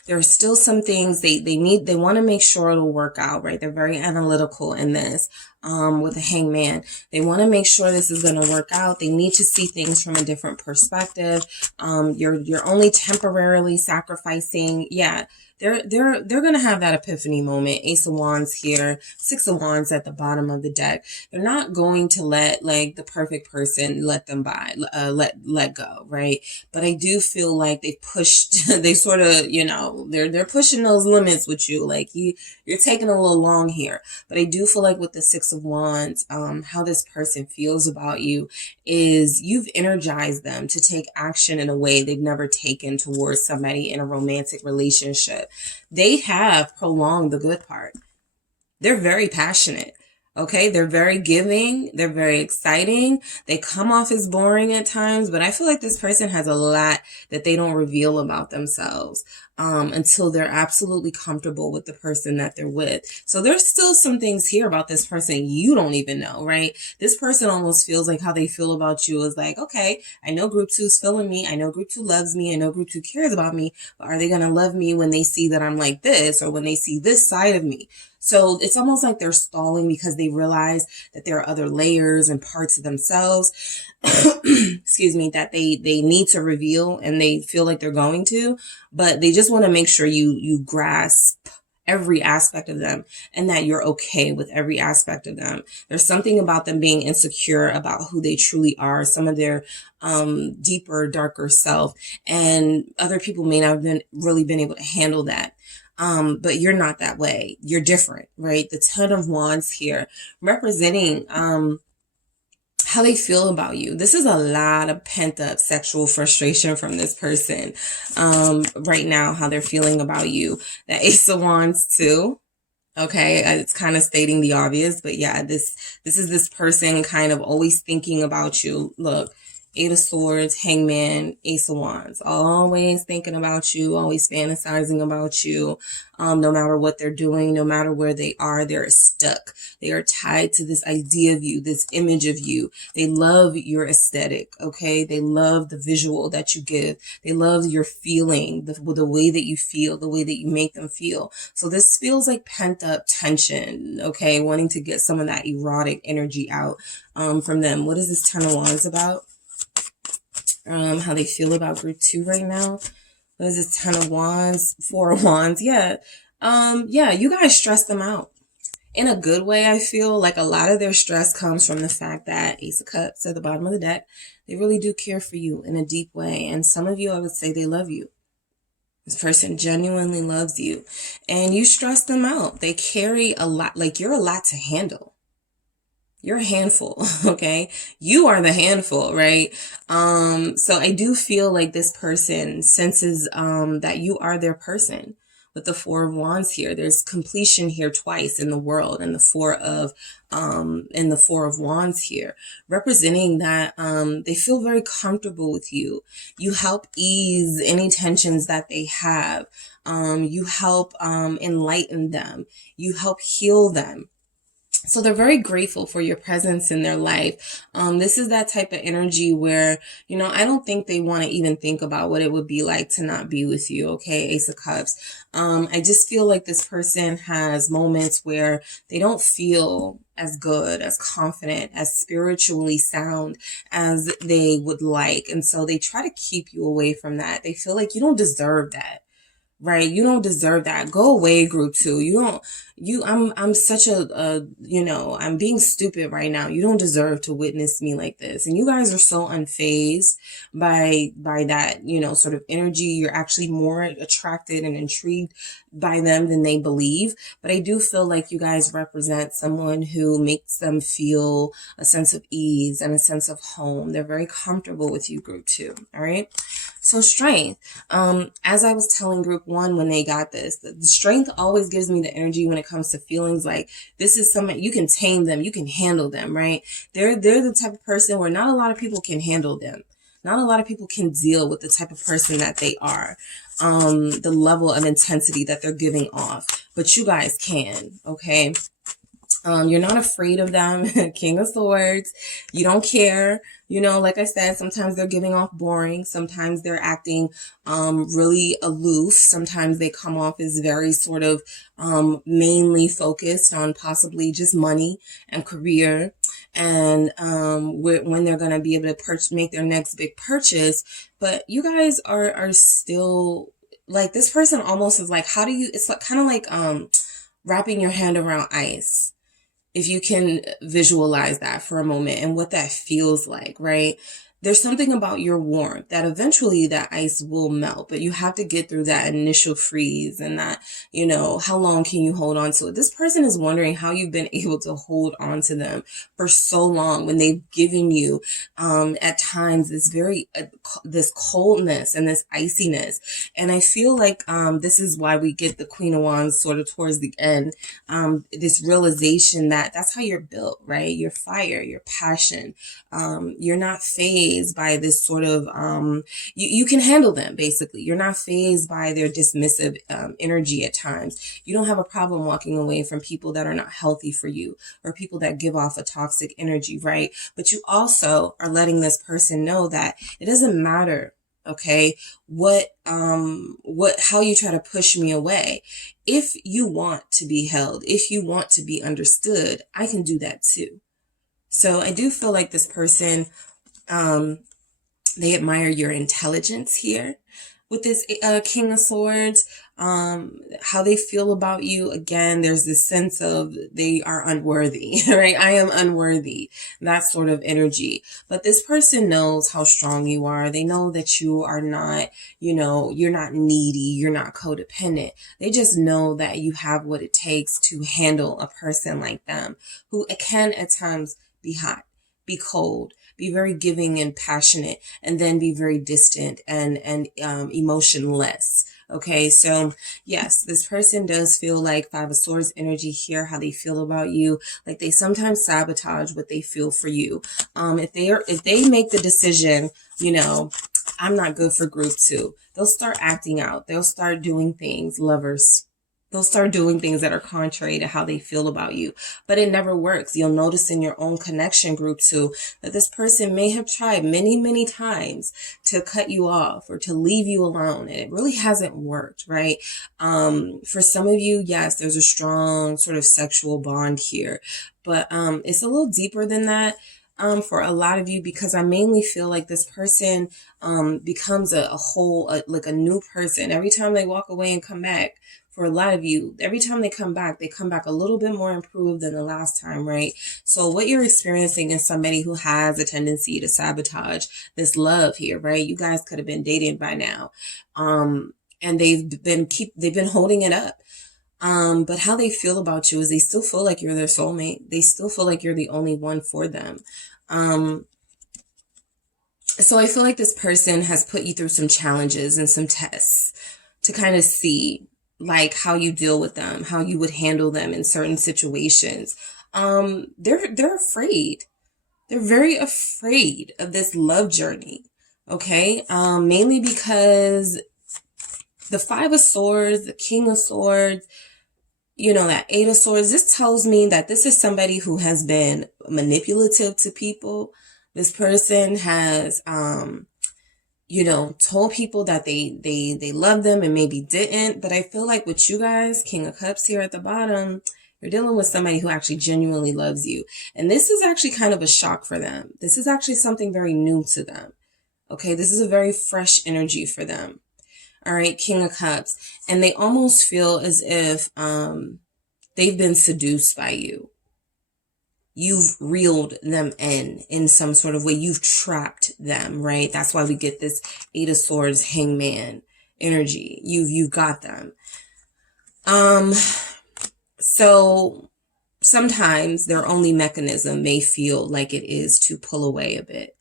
there are still some things they want to make sure it'll work out, right? They're very analytical in this. With the Hangman, they want to make sure this is going to work out. They need to see things from a different perspective. You're only temporarily sacrificing. Yeah, they're going to have that epiphany moment. Ace of Wands here, Six of Wands at the bottom of the deck. They're not going to let like the perfect person let them by, let go, right? But I do feel like they pushed, they sort of, you know, they're pushing those limits with you. Like you're taking a little long here. But I do feel like with the Six of Wands, how this person feels about you is you've energized them to take action in a way they've never taken towards somebody in a romantic relationship. They have prolonged the good part. They're very passionate. Okay, they're very giving. They're very exciting. They come off as boring at times, but I feel like this person has a lot that they don't reveal about themselves until they're absolutely comfortable with the person that they're with. So there's still some things here about this person you don't even know, right? This person almost feels like how they feel about you is like, okay, I know group 2's feeling me. I know group 2 loves me. I know group 2 cares about me, but are they going to love me when they see that I'm like this, or when they see this side of me? So it's almost like they're stalling because they realize that there are other layers and parts of themselves, excuse me, that they need to reveal, and they feel like they're going to, but they just want to make sure you grasp every aspect of them and that you're okay with every aspect of them. There's something about them being insecure about who they truly are, some of their deeper, darker self, and other people may not have really been able to handle that. But you're not that way. You're different, right? The Ten of Wands here representing, how they feel about you. This is a lot of pent up sexual frustration from this person, right now, how they're feeling about you. The Ace of Wands too. Okay. It's kind of stating the obvious, but yeah, this is this person kind of always thinking about you. Look, Eight of Swords, Hangman, Ace of Wands, always thinking about you, always fantasizing about you. No matter what they're doing, no matter where they are, they're stuck. They are tied to this idea of you, this image of you. They love your aesthetic, okay? They love the visual that you give. They love your feeling, the way that you feel, the way that you make them feel. So this feels like pent up tension, okay? Wanting to get some of that erotic energy out from them. What is this Ten of Wands about? How they feel about group 2 right now. What is this? Ten of Wands, Four of Wands. Yeah. Yeah, you guys stress them out in a good way. I feel like a lot of their stress comes from the fact that Ace of Cups at the bottom of the deck, they really do care for you in a deep way. And some of you, I would say they love you. This person genuinely loves you, and you stress them out. They carry a lot, like you're a lot to handle. You're a handful, okay? You are the handful, right? So I do feel like this person senses that you are their person. With the Four of Wands here, there's completion here twice in the world, and the Four of Wands here, representing that they feel very comfortable with you. You help ease any tensions that they have. You help enlighten them. You help heal them. So they're very grateful for your presence in their life. This is that type of energy where, you know, I don't think they want to even think about what it would be like to not be with you. Okay. Ace of Cups. I just feel like this person has moments where they don't feel as good, as confident, as spiritually sound as they would like. And so they try to keep you away from that. They feel like you don't deserve that. right? You don't deserve that. Go away, group 2. I'm such I'm being stupid right now. You don't deserve to witness me like this. And you guys are so unfazed by that, sort of energy. You're actually more attracted and intrigued by them than they believe. But I do feel like you guys represent someone who makes them feel a sense of ease and a sense of home. They're very comfortable with you, group 2. All right. So strength, as I was telling group 1 when they got this, the strength always gives me the energy when it comes to feelings like this is something you can tame them, you can handle them, right? They're the type of person where not a lot of people can handle them. Not a lot of people can deal with the type of person that they are, the level of intensity that they're giving off, but you guys can, okay? You're not afraid of them. King of Swords. You don't care. Like I said, sometimes they're giving off boring. Sometimes they're acting really aloof. Sometimes they come off as very sort of mainly focused on possibly just money and career. And when they're going to be able to make their next big purchase. But you guys are still like, this person almost is like, it's like kind of like wrapping your hand around ice. If you can visualize that for a moment and what that feels like, right? There's something about your warmth that eventually that ice will melt, but you have to get through that initial freeze and that, how long can you hold on to it? This person is wondering how you've been able to hold on to them for so long when they've given you, at times this coldness and this iciness. And I feel like, this is why we get the Queen of Wands sort of towards the end, this realization that that's how you're built, right? Your fire, your passion, you're not fazed by this sort of, you can handle them, basically. You're not fazed by their dismissive energy at times. You don't have a problem walking away from people that are not healthy for you or people that give off a toxic energy, right? But you also are letting this person know that it doesn't matter, okay, how you try to push me away. If you want to be held, if you want to be understood, I can do that too. So I do feel like this person, they admire your intelligence here with this King of Swords. How they feel about you, again, there's this sense of they are unworthy, right? I am unworthy, that sort of energy. But this person knows how strong you are. They know that you are not, you're not needy, you're not codependent. They just know that you have what it takes to handle a person like them, who can at times be hot, be cold, be very giving and passionate, and then be very distant and emotionless. Okay, so yes, this person does feel like Five of Swords energy here, how they feel about you. Like they sometimes sabotage what they feel for you. If they make the decision, I'm not good for group 2, they'll start acting out. They'll start doing things, lovers. They'll start doing things that are contrary to how they feel about you. But it never works. You'll notice in your own connection, group 2, that this person may have tried many, many times to cut you off or to leave you alone. And it really hasn't worked, right? For some of you, yes, there's a strong sort of sexual bond here. But it's a little deeper than that. For a lot of you, because I mainly feel like this person becomes a like a new person every time they walk away and come back. For a lot of you, every time they come back a little bit more improved than the last time, right? So what you're experiencing is somebody who has a tendency to sabotage this love here, right? You guys could have been dating by now. And they've been holding it up. But how they feel about you is they still feel like you're their soulmate. They still feel like you're the only one for them. So I feel like this person has put you through some challenges and some tests to kind of see like how you deal with them, how you would handle them in certain situations. They're afraid. They're very afraid of this love journey. Okay. Mainly because the Five of Swords, the King of Swords, that Eight of Swords, this tells me that this is somebody who has been manipulative to people. This person has, told people that they love them and maybe didn't. But I feel like with you guys, King of Cups here at the bottom, you're dealing with somebody who actually genuinely loves you. And this is actually kind of a shock for them. This is actually something very new to them. Okay, this is a very fresh energy for them. All right, King of Cups. And they almost feel as if they've been seduced by you. You've reeled them in some sort of way. You've trapped them, right? That's why we get this Eight of Swords, Hangman energy. You've got them. So sometimes their only mechanism may feel like it is to pull away a bit,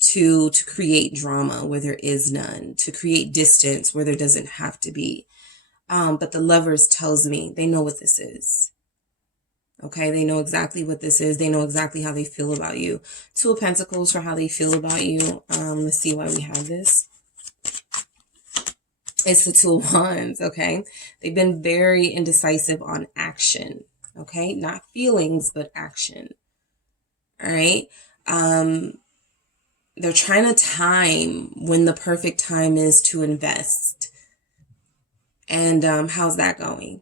to create drama where there is none, to create distance where there doesn't have to be. But the Lovers tells me they know what this is. Okay, they know exactly what this is. They know exactly how they feel about you. Two of Pentacles for how they feel about you. Let's see why we have this. It's the Two of Wands, okay? They've been very indecisive on action, okay? Not feelings, but action, all right? They're trying to time when the perfect time is to invest. And how's that going,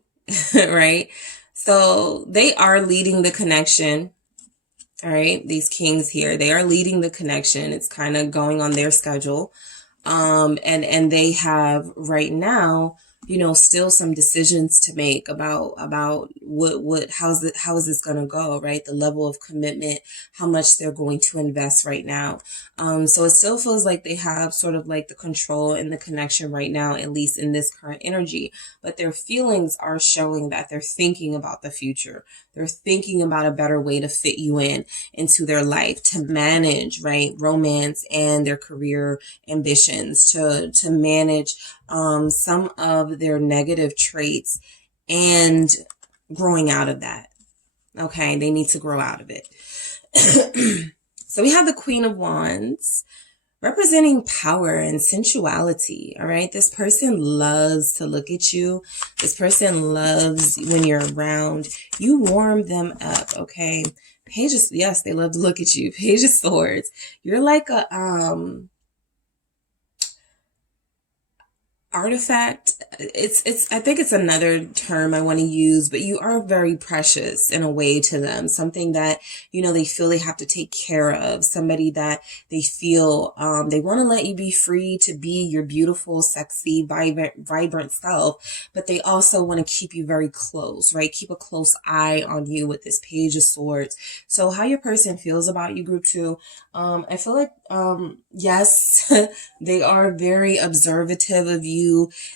right? So they are leading the connection, all right? These kings here, they are leading the connection. It's kind of going on their schedule. And they have right now, you know, still some decisions to make about how is this going to go, right? The level of commitment, how much they're going to invest right now. So it still feels like they have sort of like the control and the connection right now, at least in this current energy, but their feelings are showing that they're thinking about the future. They're thinking about a better way to fit you into their life, to manage, right, romance and their career ambitions, to manage some of their negative traits and growing out of that. Okay, they need to grow out of it. So we have the Queen of Wands representing power and sensuality. All right, this person loves to look at you. This person loves when you're around. You warm them up. Okay, Page of, yes, they love to look at you. Page of Swords. You're like a artifact. I think it's another term I want to use, but you are very precious in a way to them. Something that, you know, they feel they have to take care of. Somebody that they feel they want to let you be free to be your beautiful, sexy, vibrant self, but they also want to keep you very close, right? Keep a close eye on you with this Page of Swords. So how your person feels about you, group 2, I feel like, yes, they are very observative of you.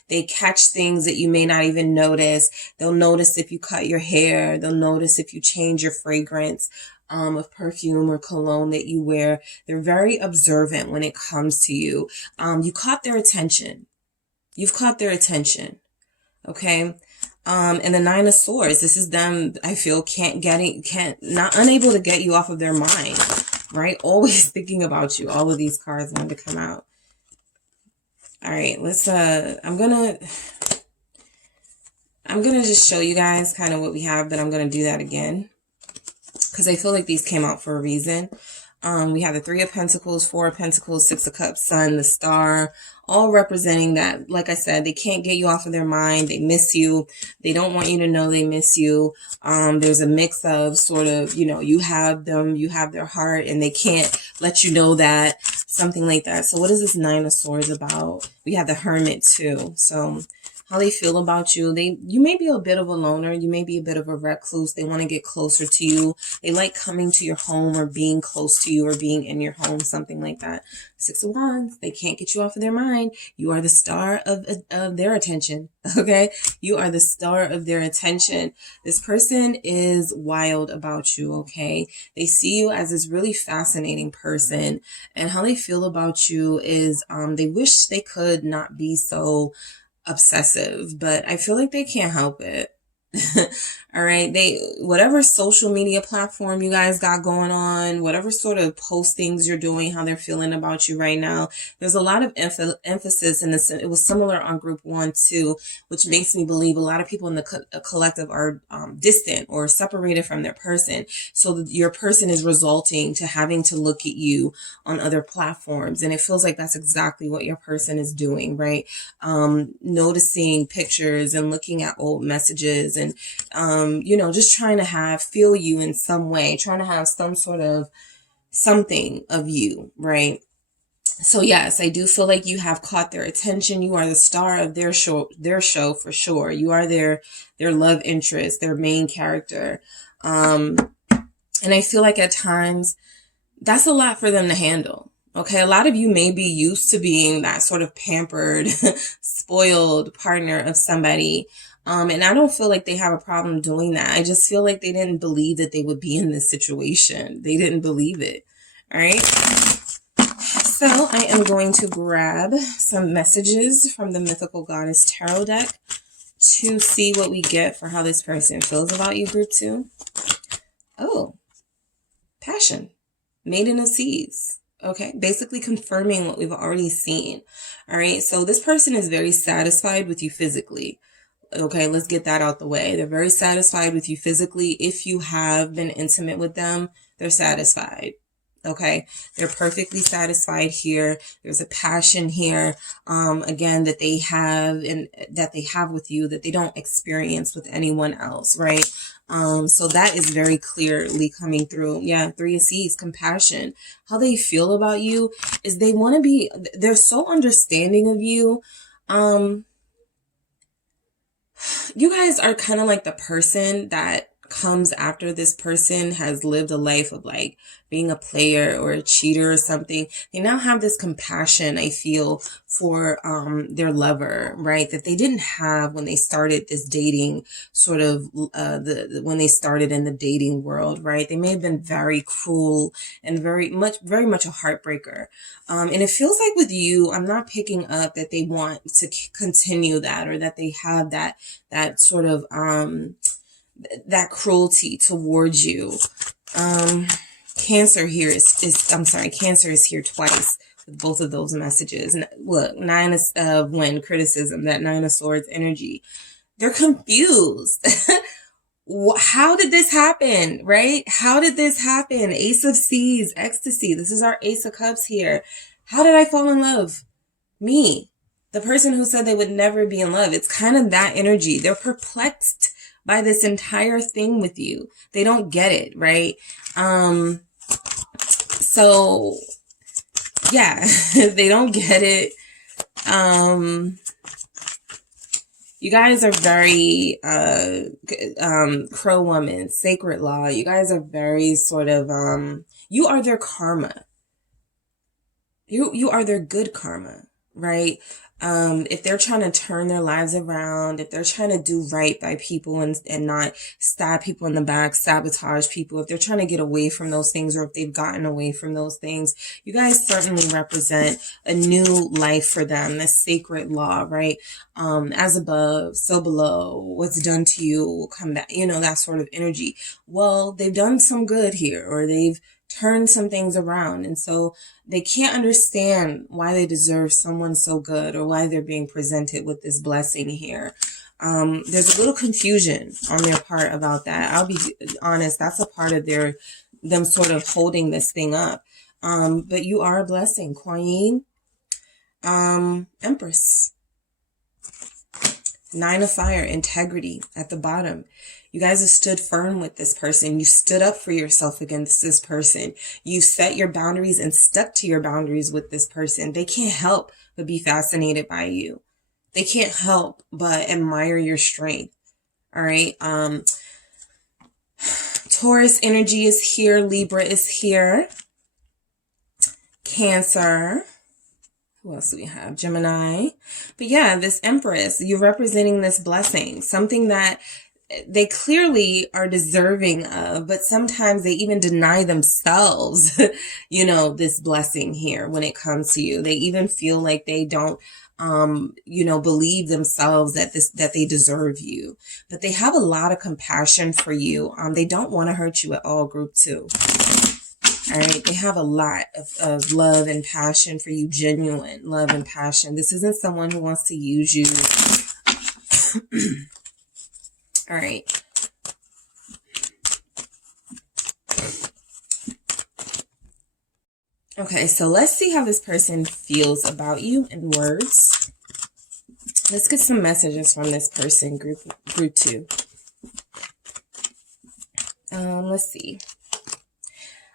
They catch things that you may not even notice. They'll notice if you cut your hair. They'll notice if you change your fragrance of perfume or cologne that you wear. They're very observant when it comes to you. You caught their attention. You've caught their attention. Okay. And the Nine of Swords, this is them, I feel, unable to get you off of their mind, right? Always thinking about you. All of these cards want to come out. All right, let's, I'm gonna just show you guys kind of what we have, but I'm gonna do that again because I feel like these came out for a reason. We have the Three of Pentacles, Four of Pentacles, Six of Cups, Sun, the Star, all representing that, like I said, they can't get you off of their mind. They miss you. They don't want you to know they miss you. There's a mix of sort of, you know, you have them, you have their heart, and they can't let you know that, something like that. So what is this Nine of Swords about? We have the Hermit too. So how they feel about you. You may be a bit of a loner. You may be a bit of a recluse. They want to get closer to you. They like coming to your home or being close to you or being in your home, something like that. Six of Wands. They can't get you off of their mind. You are the star of their attention. Okay. You are the star of their attention. This person is wild about you. Okay. They see you as this really fascinating person, and how they feel about you is, they wish they could not be so obsessive, but I feel like they can't help it. All right. Whatever social media platform you guys got going on, whatever sort of postings you're doing, how they're feeling about you right now, there's a lot of emphasis in this. It was similar on group 1 too, which makes me believe a lot of people in the collective are distant or separated from their person. So your person is resulting to having to look at you on other platforms. And it feels like that's exactly what your person is doing, right? Noticing pictures and looking at old messages and, you know, just trying to feel you in some way, trying to have some sort of something of you, right? So yes, I do feel like you have caught their attention. You are the star of their show for sure. You are their love interest, their main character. And I feel like at times that's a lot for them to handle. Okay, a lot of you may be used to being that sort of pampered, spoiled partner of somebody. And I don't feel like they have a problem doing that. I just feel like they didn't believe that they would be in this situation. They didn't believe it. All right. So I am going to grab some messages from the Mythical Goddess Tarot deck to see what we get for how this person feels about you, group 2. Oh, passion. Maiden of Seers. Okay, basically confirming what we've already seen. All right, so this person is very satisfied with you physically. Okay, let's get that out the way. They're very satisfied with you physically. If you have been intimate with them, they're satisfied. Okay, they're perfectly satisfied here. There's a passion here, again, that they have and that they have with you that they don't experience with anyone else, right? So that is very clearly coming through. Yeah, 3 of Seas, compassion. How they feel about you is they want to be, they're so understanding of you. You guys are kind of like the person that comes after this person has lived a life of like being a player or a cheater or something. They now have this compassion, I feel, for their lover, right? That they didn't have when they started this dating sort of when they started in the dating world, right? They may have been very cruel and very much a heartbreaker. And it feels like with you, I'm not picking up that they want to continue that or that they have that sort of that cruelty towards you. Cancer here Cancer is here twice with both of those messages. And look, 9 of criticism, that 9 of Swords energy. They're confused. How did this happen, right? How did this happen? Ace of Seas, ecstasy. This is our Ace of Cups here. How did I fall in love? Me, the person who said they would never be in love. It's kind of that energy. They're perplexed by this entire thing with you. They don't get it, right? So yeah, they don't get it. You guys are very, Crow Woman, Sacred Law. You guys are very sort of, you are their karma. You are their good karma, right? If they're trying to turn their lives around, if they're trying to do right by people and not stab people in the back, sabotage people, if they're trying to get away from those things or if they've gotten away from those things, you guys certainly represent a new life for them, the sacred law, right? As above, so below, what's done to you will come back, that sort of energy. Well, they've done some good here, or they've turn some things around. And so they can't understand why they deserve someone so good or why they're being presented with this blessing here. There's a little confusion on their part about that. I'll be honest, that's a part of them sort of holding this thing up. But you are a blessing, Queen. Empress. 9 of Fire, integrity at the bottom. You guys have stood firm with this person. You stood up for yourself against this person. You set your boundaries and stuck to your boundaries with this person. They can't help but be fascinated by you. They can't help but admire your strength. All right. Taurus energy is here. Libra is here. Cancer. Who else do we have? Gemini. But yeah, this Empress, you're representing this blessing, something that they clearly are deserving of, but sometimes they even deny themselves, this blessing here when it comes to you. They even feel like they don't, believe themselves that they deserve you, but they have a lot of compassion for you. They don't want to hurt you at all, group 2. All right. They have a lot of love and passion for you, genuine love and passion. This isn't someone who wants to use you. All right. Okay, so let's see how this person feels about you in words. Let's get some messages from this person, group 2. Let's see.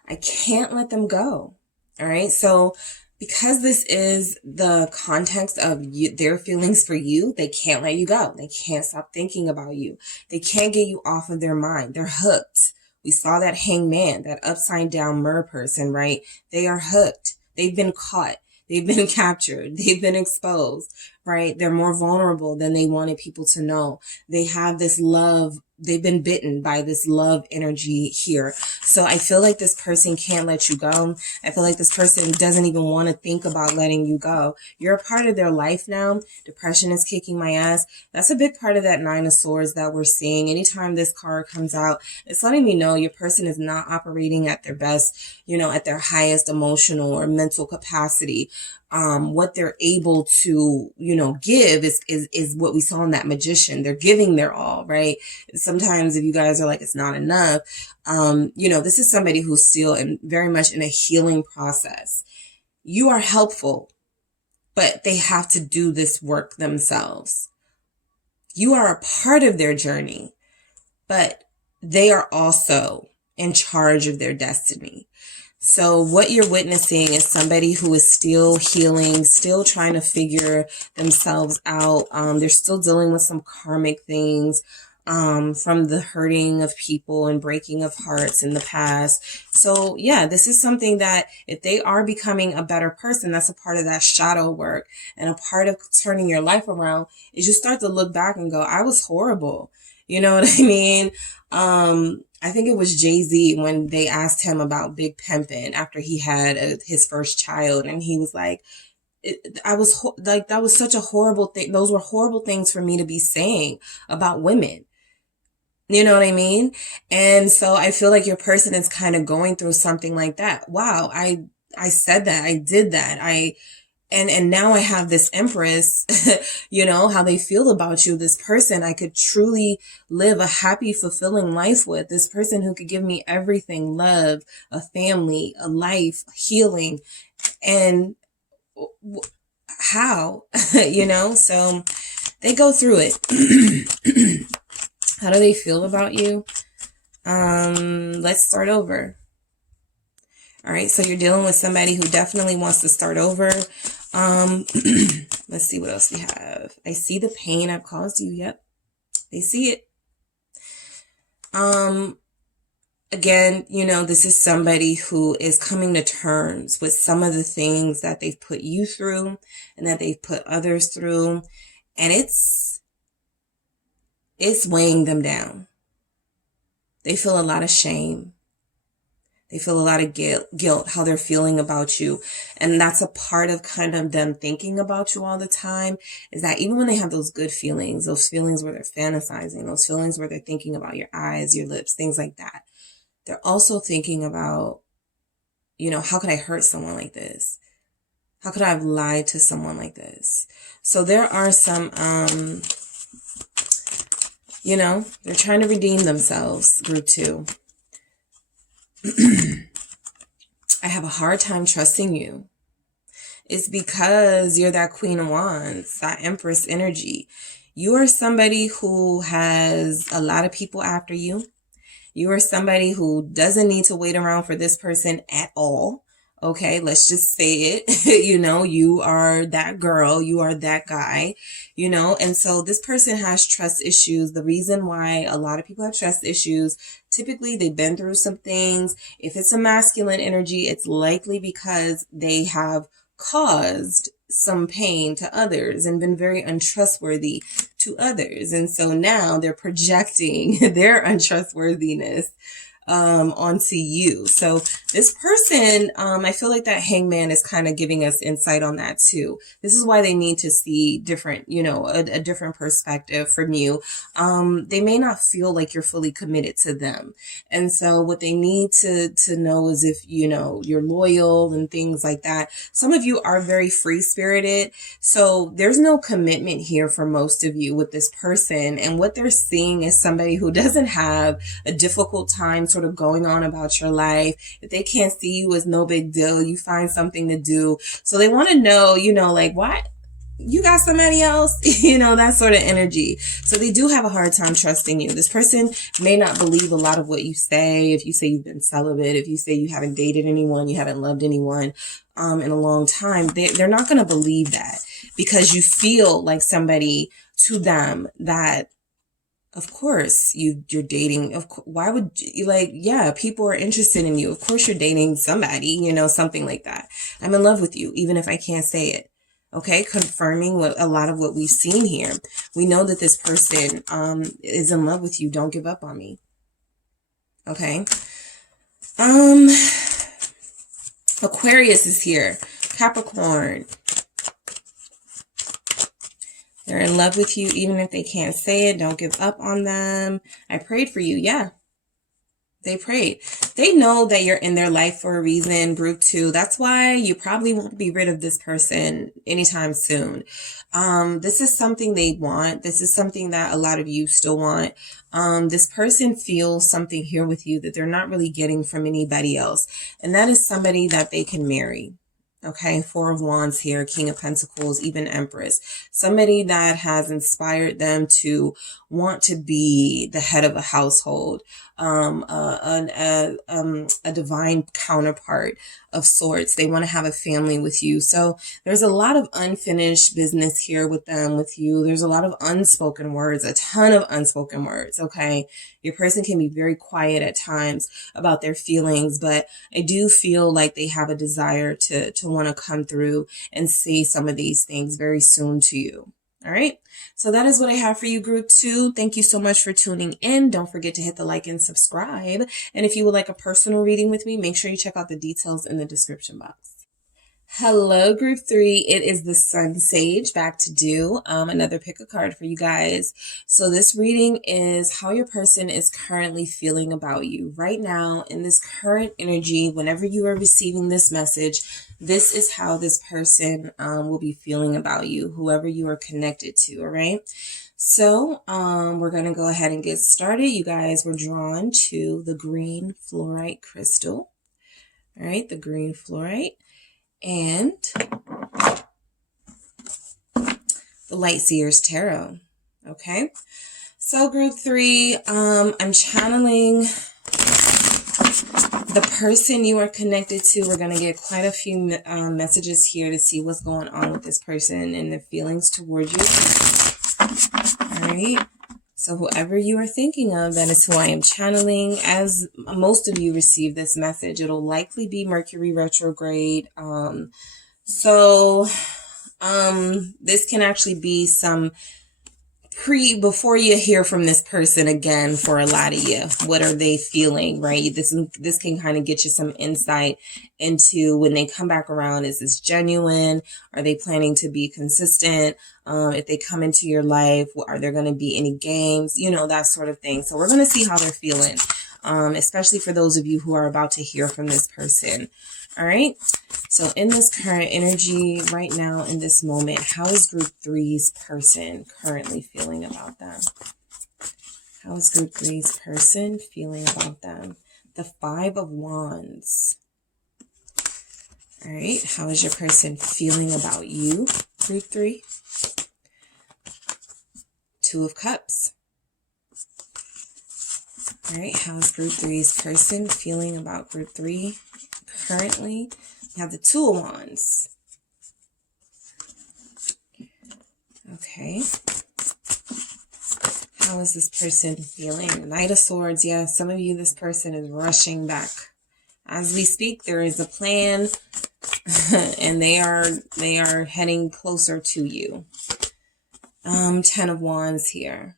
I can't let them go. All right, so because this is the context of their feelings for you, they can't let you go. They can't stop thinking about you. They can't get you off of their mind. They're hooked. We saw that hangman, that upside down mer person, right? They are hooked. They've been caught. They've been captured. They've been exposed, right? They're more vulnerable than they wanted people to know. They have this love. They've been bitten by this love energy here. So I feel like this person can't let you go. I feel like this person doesn't even want to think about letting you go. You're a part of their life now. Depression is kicking my ass. That's a big part of that Nine of Swords that we're seeing. Anytime this card comes out, it's letting me know your person is not operating at their best, at their highest emotional or mental capacity. What they're able to, give is what we saw in that magician. They're giving their all, right? Sometimes if you guys are like, it's not enough, this is somebody who's still very much in a healing process. You are helpful, but they have to do this work themselves. You are a part of their journey, but they are also in charge of their destiny. So what you're witnessing is somebody who is still healing, still trying to figure themselves out. They're still dealing with some karmic things from the hurting of people and breaking of hearts in the past. So yeah, this is something that if they are becoming a better person, that's a part of that shadow work. And a part of turning your life around is you start to look back and go, I was horrible. You know what I mean? I think it was Jay-Z when they asked him about Big Pimpin' after he had his first child. And he was like, that was such a horrible thing. Those were horrible things for me to be saying about women. You know what I mean? And so I feel like your person is kind of going through something like that. Wow. I said that. I did that. And now I have this Empress, how they feel about you. This person I could truly live a happy, fulfilling life with. This person who could give me everything, love, a family, a life, healing. And how, so they go through it. How do they feel about you? Let's start over. All right, so you're dealing with somebody who definitely wants to start over. Let's see what else we have. I see the pain I've caused you. Yep, they see it. Again, this is somebody who is coming to terms with some of the things that they've put you through and that they've put others through. And it's weighing them down. They feel a lot of shame. They feel a lot of guilt, how they're feeling about you. And that's a part of kind of them thinking about you all the time, is that even when they have those good feelings, those feelings where they're fantasizing, those feelings where they're thinking about your eyes, your lips, things like that, they're also thinking about, how could I hurt someone like this? How could I have lied to someone like this? So there are some, they're trying to redeem themselves, group 2. I have a hard time trusting you. It's because you're that Queen of Wands, that Empress energy. You are somebody who has a lot of people after you. You are somebody who doesn't need to wait around for this person at all. Okay, let's just say it. You are that girl, you are that guy, and so this person has trust issues. The reason why a lot of people have trust issues, typically they've been through some things. If it's a masculine energy, it's likely because they have caused some pain to others and been very untrustworthy to others. And so now they're projecting their untrustworthiness onto you. So this person, I feel like that hangman is kind of giving us insight on that too. This is why they need to see different, a different perspective from you. They may not feel like you're fully committed to them. And so what they need to know is if, you're loyal and things like that. Some of you are very free spirited. So there's no commitment here for most of you with this person. And what they're seeing is somebody who doesn't have a difficult time sort of going on about your life. If they can't see you as no big deal, you find something to do. So they want to know, like, you got somebody else, you know, that sort of energy. So they do have a hard time trusting you. This person may not believe a lot of what you say. If you say you've been celibate, if you say you haven't dated anyone, you haven't loved anyone in a long time, they're not going to believe that, because you feel like somebody to them that, of course, you're dating. Why would you, like, yeah, people are interested in you. Of course you're dating somebody, you know, something like that. I'm in love with you, even if I can't say it. Okay, confirming what a lot of what we've seen here. We know that this person is in love with you. Don't give up on me. Okay. Aquarius is here. Capricorn. They're in love with you, even if they can't say it. Don't give up on them. I prayed for you. Yeah. They prayed. They know that you're in their life for a reason. Group 2. That's why you probably won't be rid of this person anytime soon. This is something they want. This is something that a lot of you still want. This person feels something here with you that they're not really getting from anybody else. And that is somebody that they can marry. Okay, 4 of Wands here, King of Pentacles, even Empress. Somebody that has inspired them to want to be the head of a household, a divine counterpart of sorts. They want to have a family with you. So there's a lot of unfinished business here with them, with you. There's a lot of unspoken words, a ton of unspoken words. Okay, your person can be very quiet at times about their feelings, but I do feel like they have a desire to want to come through and say some of these things very soon to you. All right. So that is what I have for you, group 2. Thank you so much for tuning in. Don't forget to hit the like and subscribe. And if you would like a personal reading with me, make sure you check out the details in the description box. Hello, group 3. It is the SunSage back to do another pick a card for you guys. So this reading is how your person is currently feeling about you right now in this current energy. Whenever you are receiving this message, this is how this person will be feeling about you, whoever you are connected to. All right. So we're going to go ahead and get started. You guys were drawn to the green fluorite crystal. All right. The green fluorite. And the Light Seers Tarot. Okay. So group 3, I'm channeling the person you are connected to. We're going to get quite a few messages here to see what's going on with this person and their feelings towards you. All right. So whoever you are thinking of, that is who I am channeling. As most of you receive this message, it'll likely be Mercury retrograde. This can actually be some before you hear from this person again for a lot of you. What are they feeling, right? This can kind of get you some insight into when they come back around. Is this genuine? Are they planning to be consistent? If they come into your life, are there going to be any games? You know, that sort of thing. So we're going to see how they're feeling, especially for those of you who are about to hear from this person. All right. So in this current energy right now, in this moment, how is group 3's person currently feeling about them? How is group 3's person feeling about them? The 5 of Wands. All right. How is your person feeling about you, group 3? 2 of Cups. All right. How is group 3's person feeling about group 3 currently? We have the 2 of Wands. Okay. How is this person feeling? Knight of Swords. Yeah, some of you, this person is rushing back. As we speak, there is a plan and they are heading closer to you. 10 of Wands here.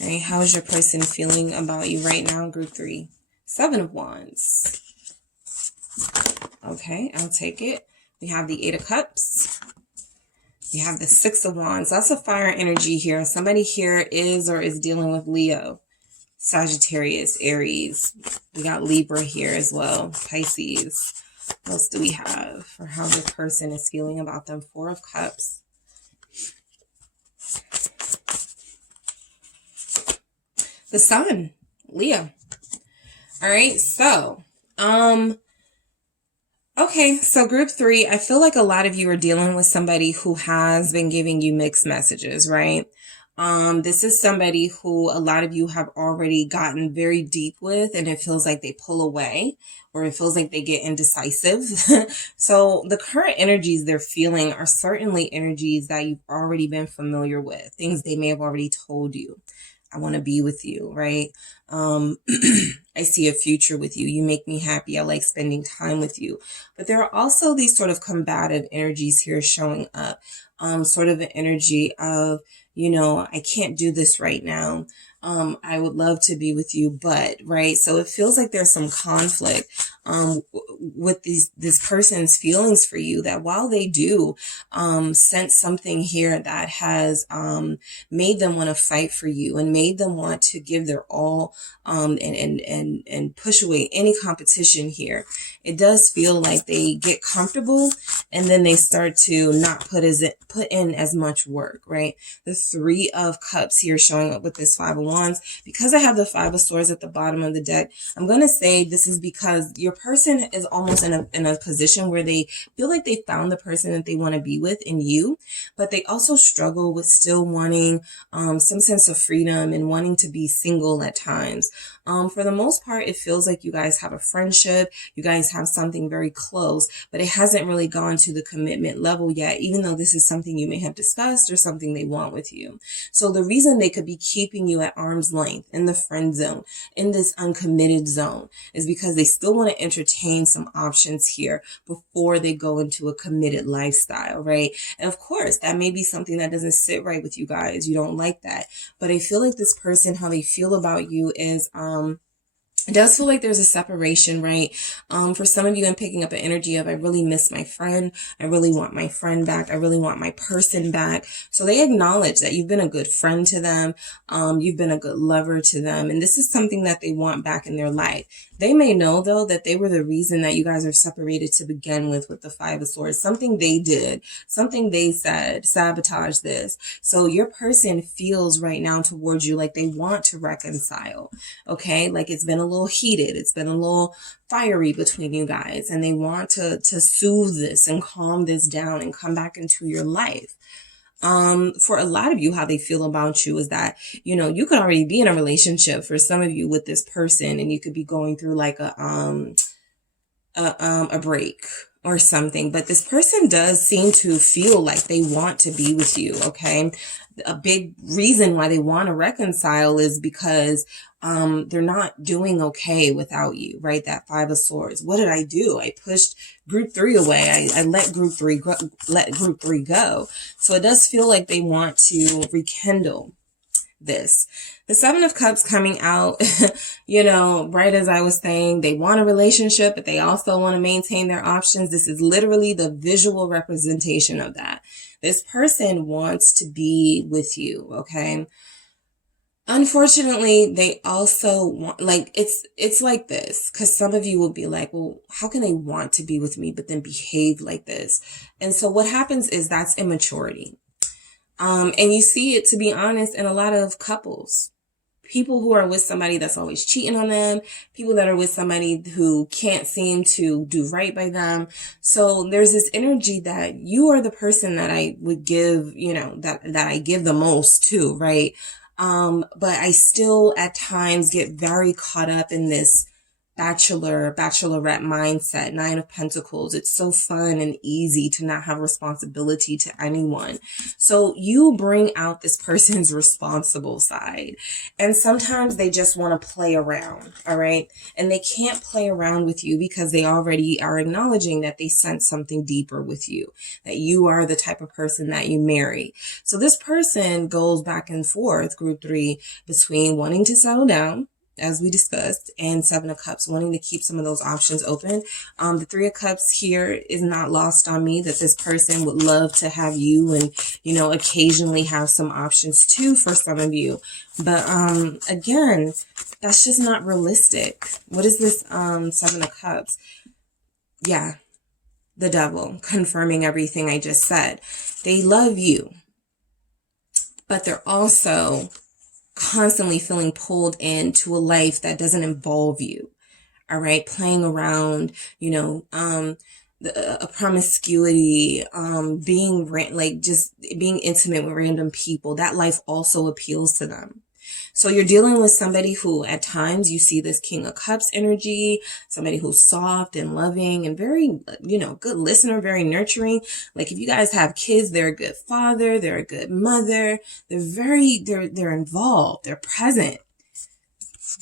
All right, how is your person feeling about you right now, group 3? 7 of Wands. Okay, I'll take it. We have the 8 of Cups. You have the 6 of Wands. That's a fire energy here. Somebody here is or is dealing with Leo, Sagittarius, Aries. We got Libra here as well, Pisces. What else do we have for how the person is feeling about them? 4 of Cups. The Sun, Leo. All right, so Okay, so group 3, I feel like a lot of you are dealing with somebody who has been giving you mixed messages, right? This is somebody who a lot of you have already gotten very deep with, and it feels like they pull away, or it feels like they get indecisive. So the current energies they're feeling are certainly energies that you've already been familiar with, things they may have already told you. I want to be with you, right? I see a future with you. You make me happy. I like spending time with you. But there are also these sort of combative energies here showing up. Sort of an energy of, I can't do this right now. I would love to be with you, but, right? So it feels like there's some conflict with this person's feelings for you, that while they do sense something here that has made them want to fight for you and made them want to give their all and push away any competition here, it does feel like they get comfortable and then they start to not put in as much work, right? The 3 of Cups here showing up with this 5 of Wands. Because I have the 5 of Swords at the bottom of the deck, I'm going to say this is because your person is almost in a position where they feel like they found the person that they want to be with in you, but they also struggle with still wanting some sense of freedom and wanting to be single at times. For the most part, it feels like you guys have a friendship, you guys have something very close, but it hasn't really gone to the commitment level yet, even though this is something you may have discussed or something they want with you. So the reason they could be keeping you at arm's length in the friend zone, in this uncommitted zone, is because they still want to entertain some options here before they go into a committed lifestyle, right? And of course, that may be something that doesn't sit right with you guys. You don't like that. But I feel like this person, how they feel about you is, it does feel like there's a separation, right? For some of you, I'm picking up an energy of, I really miss my friend. I really want my friend back. I really want my person back. So they acknowledge that you've been a good friend to them. You've been a good lover to them. And this is something that they want back in their life. They may know, though, that they were the reason that you guys are separated to begin with the 5 of Swords. Something they did, something they said, sabotaged this. So your person feels right now towards you like they want to reconcile, okay? Like it's been a little heated. It's been a little fiery between you guys, and they want to soothe this and calm this down and come back into your life. For a lot of you, how they feel about you is that, you could already be in a relationship for some of you with this person, and you could be going through like a break or something, but this person does seem to feel like they want to be with you. Okay. A big reason why they want to reconcile is because they're not doing okay without you, right? That 5 of Swords. What did I do? I pushed group 3 away. I let group 3 go. So it does feel like they want to rekindle this. The 7 of Cups coming out, right as I was saying, they want a relationship, but they also want to maintain their options. This is literally the visual representation of that. This person wants to be with you, okay? Unfortunately, they also want, it's like this, because some of you will be like, well, how can they want to be with me, but then behave like this? And so what happens is that's immaturity. And you see it, to be honest, in a lot of couples. People who are with somebody that's always cheating on them, people that are with somebody who can't seem to do right by them. So there's this energy that you are the person that I would give, that I give the most to, right? But I still at times get very caught up in this bachelorette mindset, 9 of Pentacles. It's so fun and easy to not have responsibility to anyone. So you bring out this person's responsible side. And sometimes they just want to play around, all right? And they can't play around with you because they already are acknowledging that they sense something deeper with you, that you are the type of person that you marry. So this person goes back and forth, group 3, between wanting to settle down, as we discussed, and 7 of Cups, wanting to keep some of those options open. The 3 of Cups here is not lost on me, that this person would love to have you and, occasionally have some options too for some of you. But again, that's just not realistic. What is this 7 of Cups? Yeah, the Devil, confirming everything I just said. They love you, but they're also constantly feeling pulled into a life that doesn't involve you. All right. Playing around, a promiscuity, just being intimate with random people, that life also appeals to them. So you're dealing with somebody who at times you see this King of Cups energy, somebody who's soft and loving and very, good listener, very nurturing. Like if you guys have kids, they're a good father, they're a good mother. They're involved, they're present.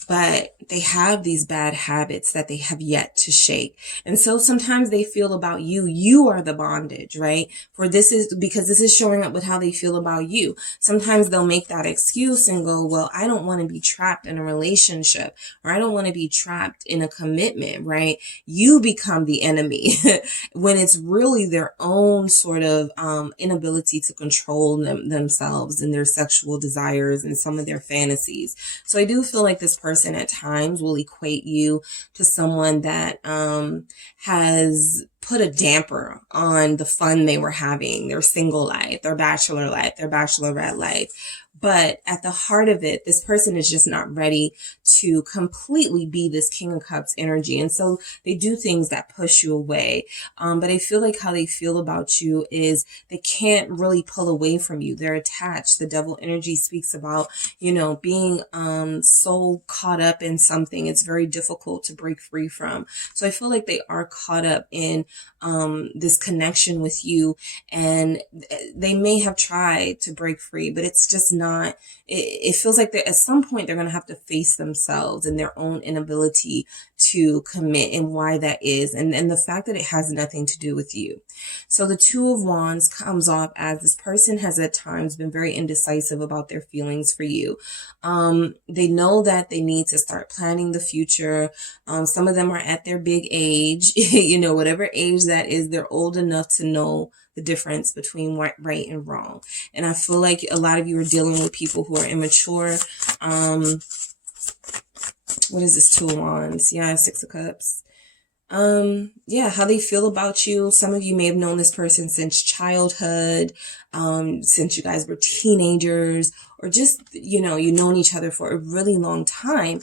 But they have these bad habits that they have yet to shake. And so sometimes they feel about you are the bondage, right? Because this is showing up with how they feel about you. Sometimes they'll make that excuse and go, well, I don't want to be trapped in a relationship, or I don't want to be trapped in a commitment, right? You become the enemy when it's really their own sort of inability to control themselves and their sexual desires and some of their fantasies. So I do feel like this person at times will equate you to someone that has put a damper on the fun they were having, their single life, their bachelor life, their bachelorette life. But at the heart of it, this person is just not ready to completely be this King of Cups energy. And so they do things that push you away. But I feel like how they feel about you is they can't really pull away from you. They're attached. The devil energy speaks about, being so caught up in something. It's very difficult to break free from. So I feel like they are caught up in this connection with you, and they may have tried to break free, but it's just not. It feels like at some point they're going to have to face themselves and their own inability to commit, and why that is, and the fact that it has nothing to do with you. So the Two of Wands comes off as this person has at times been very indecisive about their feelings for you. They know that they need to start planning the future. Some of them are at their big age, whatever age that is, they're old enough to know the difference between right and wrong. And I feel like a lot of you are dealing with people who are immature. What is this? Two of Wands. Yeah, Six of Cups. How they feel about you. Some of you may have known this person since childhood, since you guys were teenagers, or just, you've known each other for a really long time.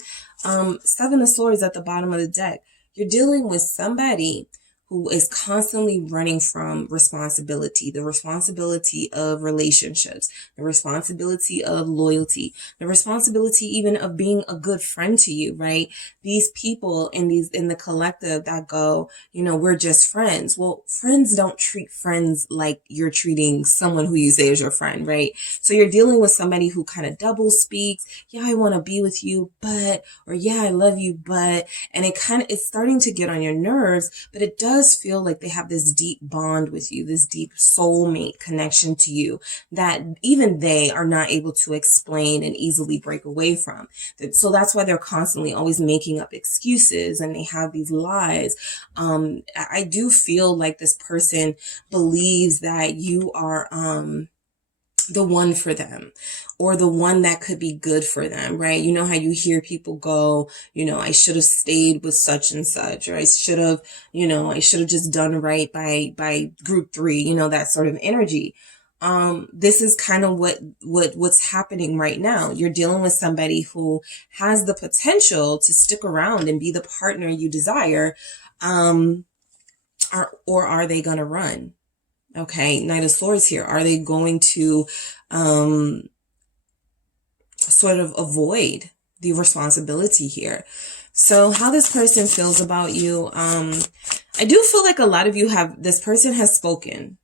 Seven of Swords at the bottom of the deck. You're dealing with somebody who is constantly running from responsibility, the responsibility of relationships, the responsibility of loyalty, the responsibility even of being a good friend to you, right? These people in the collective that go, we're just friends. Well, friends don't treat friends like you're treating someone who you say is your friend, right? So you're dealing with somebody who kind of double speaks. Yeah, I want to be with you, but, or yeah, I love you, but, and it's starting to get on your nerves, but it does feel like they have this deep bond with you, this deep soulmate connection to you that even they are not able to explain and easily break away from. So that's why they're constantly always making up excuses and they have these lies. I do feel like this person believes that you are the one for them, or the one that could be good for them, right? You know how you hear people go, I should have stayed with such and such, or I should have just done right by group 3, that sort of energy. This is kind of what's happening right now. You're dealing with somebody who has the potential to stick around and be the partner you desire, or are they going to run? Okay, Knight of Swords here. Are they going to sort of avoid the responsibility here? So how this person feels about you, I do feel like a lot of you this person has spoken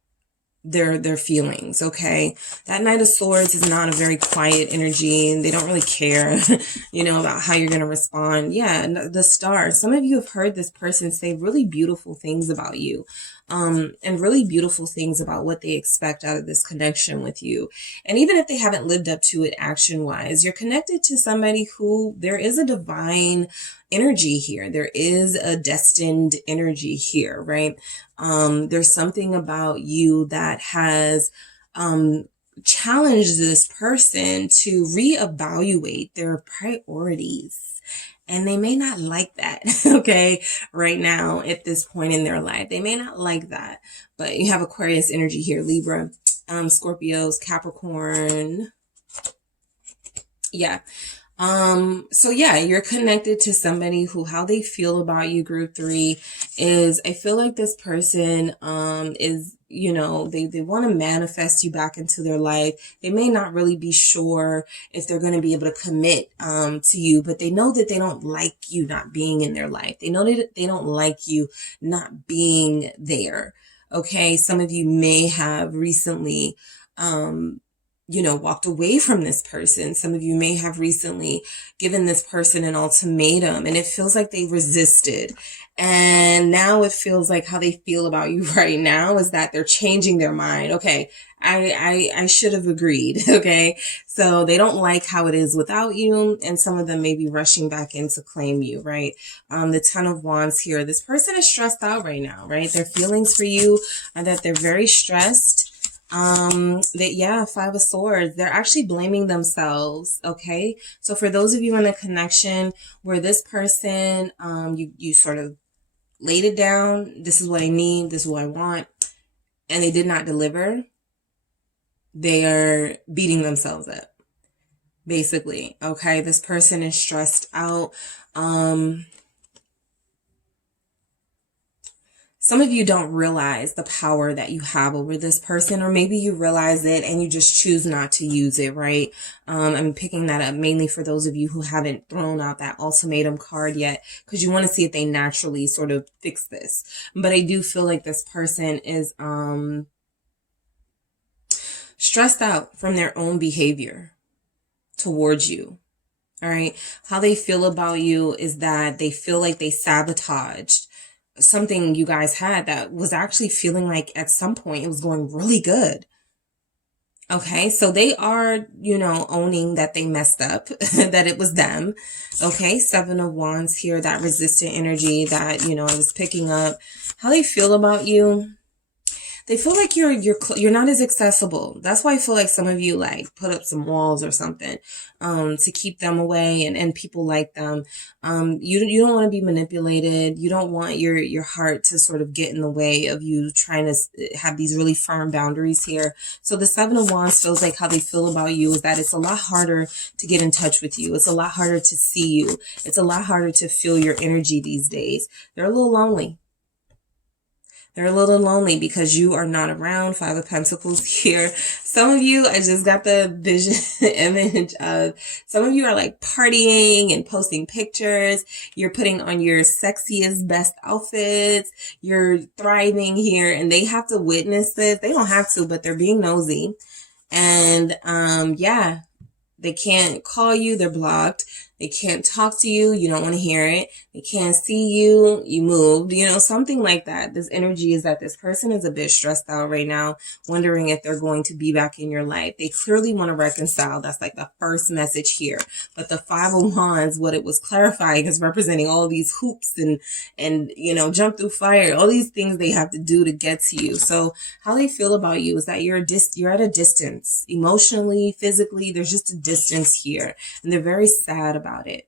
their feelings, okay? That Knight of Swords is not a very quiet energy, and they don't really care, about how you're going to respond. Yeah, the Star. Some of you have heard this person say really beautiful things about you, and really beautiful things about what they expect out of this connection with you. And even if they haven't lived up to it action-wise, you're connected to somebody who there is a divine energy here. There is a destined energy here, right? There's something about you that has challenged this person to reevaluate their priorities. And they may not like that, okay, right now at this point in their life. They may not like that. But you have Aquarius energy here, Libra, Scorpios, Capricorn. Yeah. So yeah, you're connected to somebody who, how they feel about you, group 3, is I feel like this person, is, they want to manifest you back into their life. They may not really be sure if they're going to be able to commit, to you, but they know that they don't like you not being in their life. They know that they don't like you not being there. Okay. Some of you may have recently, walked away from this person. Some of you may have recently given this person an ultimatum and it feels like they resisted. And now it feels like how they feel about you right now is that they're changing their mind. Okay. I should have agreed. Okay. So they don't like how it is without you. And some of them may be rushing back in to claim you, right? The 10 of Wands here, this person is stressed out right now, right? Their feelings for you are that they're very stressed. 5 of Swords, they're actually blaming themselves. Okay. So for those of you in a connection where this person, you sort of laid it down. This is what I need. This is what I want. And they did not deliver. They are beating themselves up, basically. Okay. This person is stressed out. Some of you don't realize the power that you have over this person, or maybe you realize it and you just choose not to use it, right? I'm picking that up mainly for those of you who haven't thrown out that ultimatum card yet, because you want to see if they naturally sort of fix this. But I do feel like this person is stressed out from their own behavior towards you. All right. How they feel about you is that they feel like they sabotaged something you guys had that was actually feeling like at some point it was going really good. Okay, so they are, owning that they messed up, that it was them. Okay, 7 of Wands here, that resistant energy that, I was picking up. How they feel about you. They feel like you're not as accessible. That's why I feel like some of you like put up some walls or something, to keep them away and people like them. You don't want to be manipulated. You don't want your heart to sort of get in the way of you trying to have these really firm boundaries here. So the 7 of Wands feels like how they feel about you is that it's a lot harder to get in touch with you. It's a lot harder to see you. It's a lot harder to feel your energy these days. They're a little lonely. They're a little lonely because you are not around. 5 of Pentacles here. Some of you, I just got the vision image of some of you are like partying and posting pictures. You're putting on your sexiest, best outfits. You're thriving here and they have to witness this. They don't have to, but they're being nosy. And they can't call you. They're blocked. They can't talk to you. You don't want to hear it. They can't see you. You moved, something like that. This energy is that this person is a bit stressed out right now, wondering if they're going to be back in your life. They clearly want to reconcile. That's like the first message here. But the 5 of Wands, what it was clarifying is representing all these hoops and jump through fire, all these things they have to do to get to you. So how they feel about you is that you're at a distance, emotionally, physically. There's just a distance here, and they're very sad about it.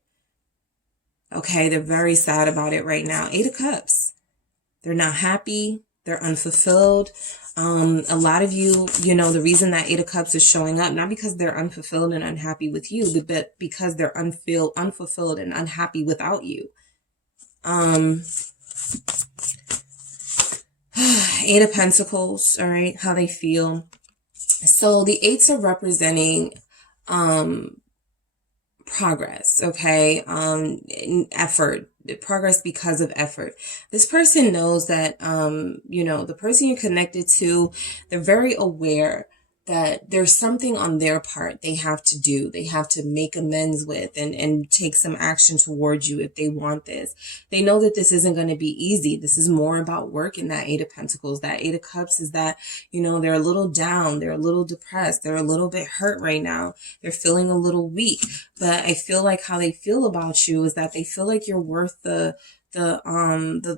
Okay, they're very sad about it right now. 8 of Cups. They're not happy. They're unfulfilled. A lot of you, the reason that 8 of Cups is showing up, not because they're unfulfilled and unhappy with you, but because they're unfulfilled and unhappy without you. 8 of Pentacles, all right, how they feel. So the 8s are representing progress, okay? Effort, progress because of effort. This person knows that, the person you're connected to, they're very aware that there's something on their part they have to do. They have to make amends with and take some action towards you if they want this. They know that this isn't going to be easy. This is more about work in that 8 of Pentacles. That 8 of Cups is that, they're a little down. They're a little depressed. They're a little bit hurt right now. They're feeling a little weak. But I feel like how they feel about you is that they feel like you're worth the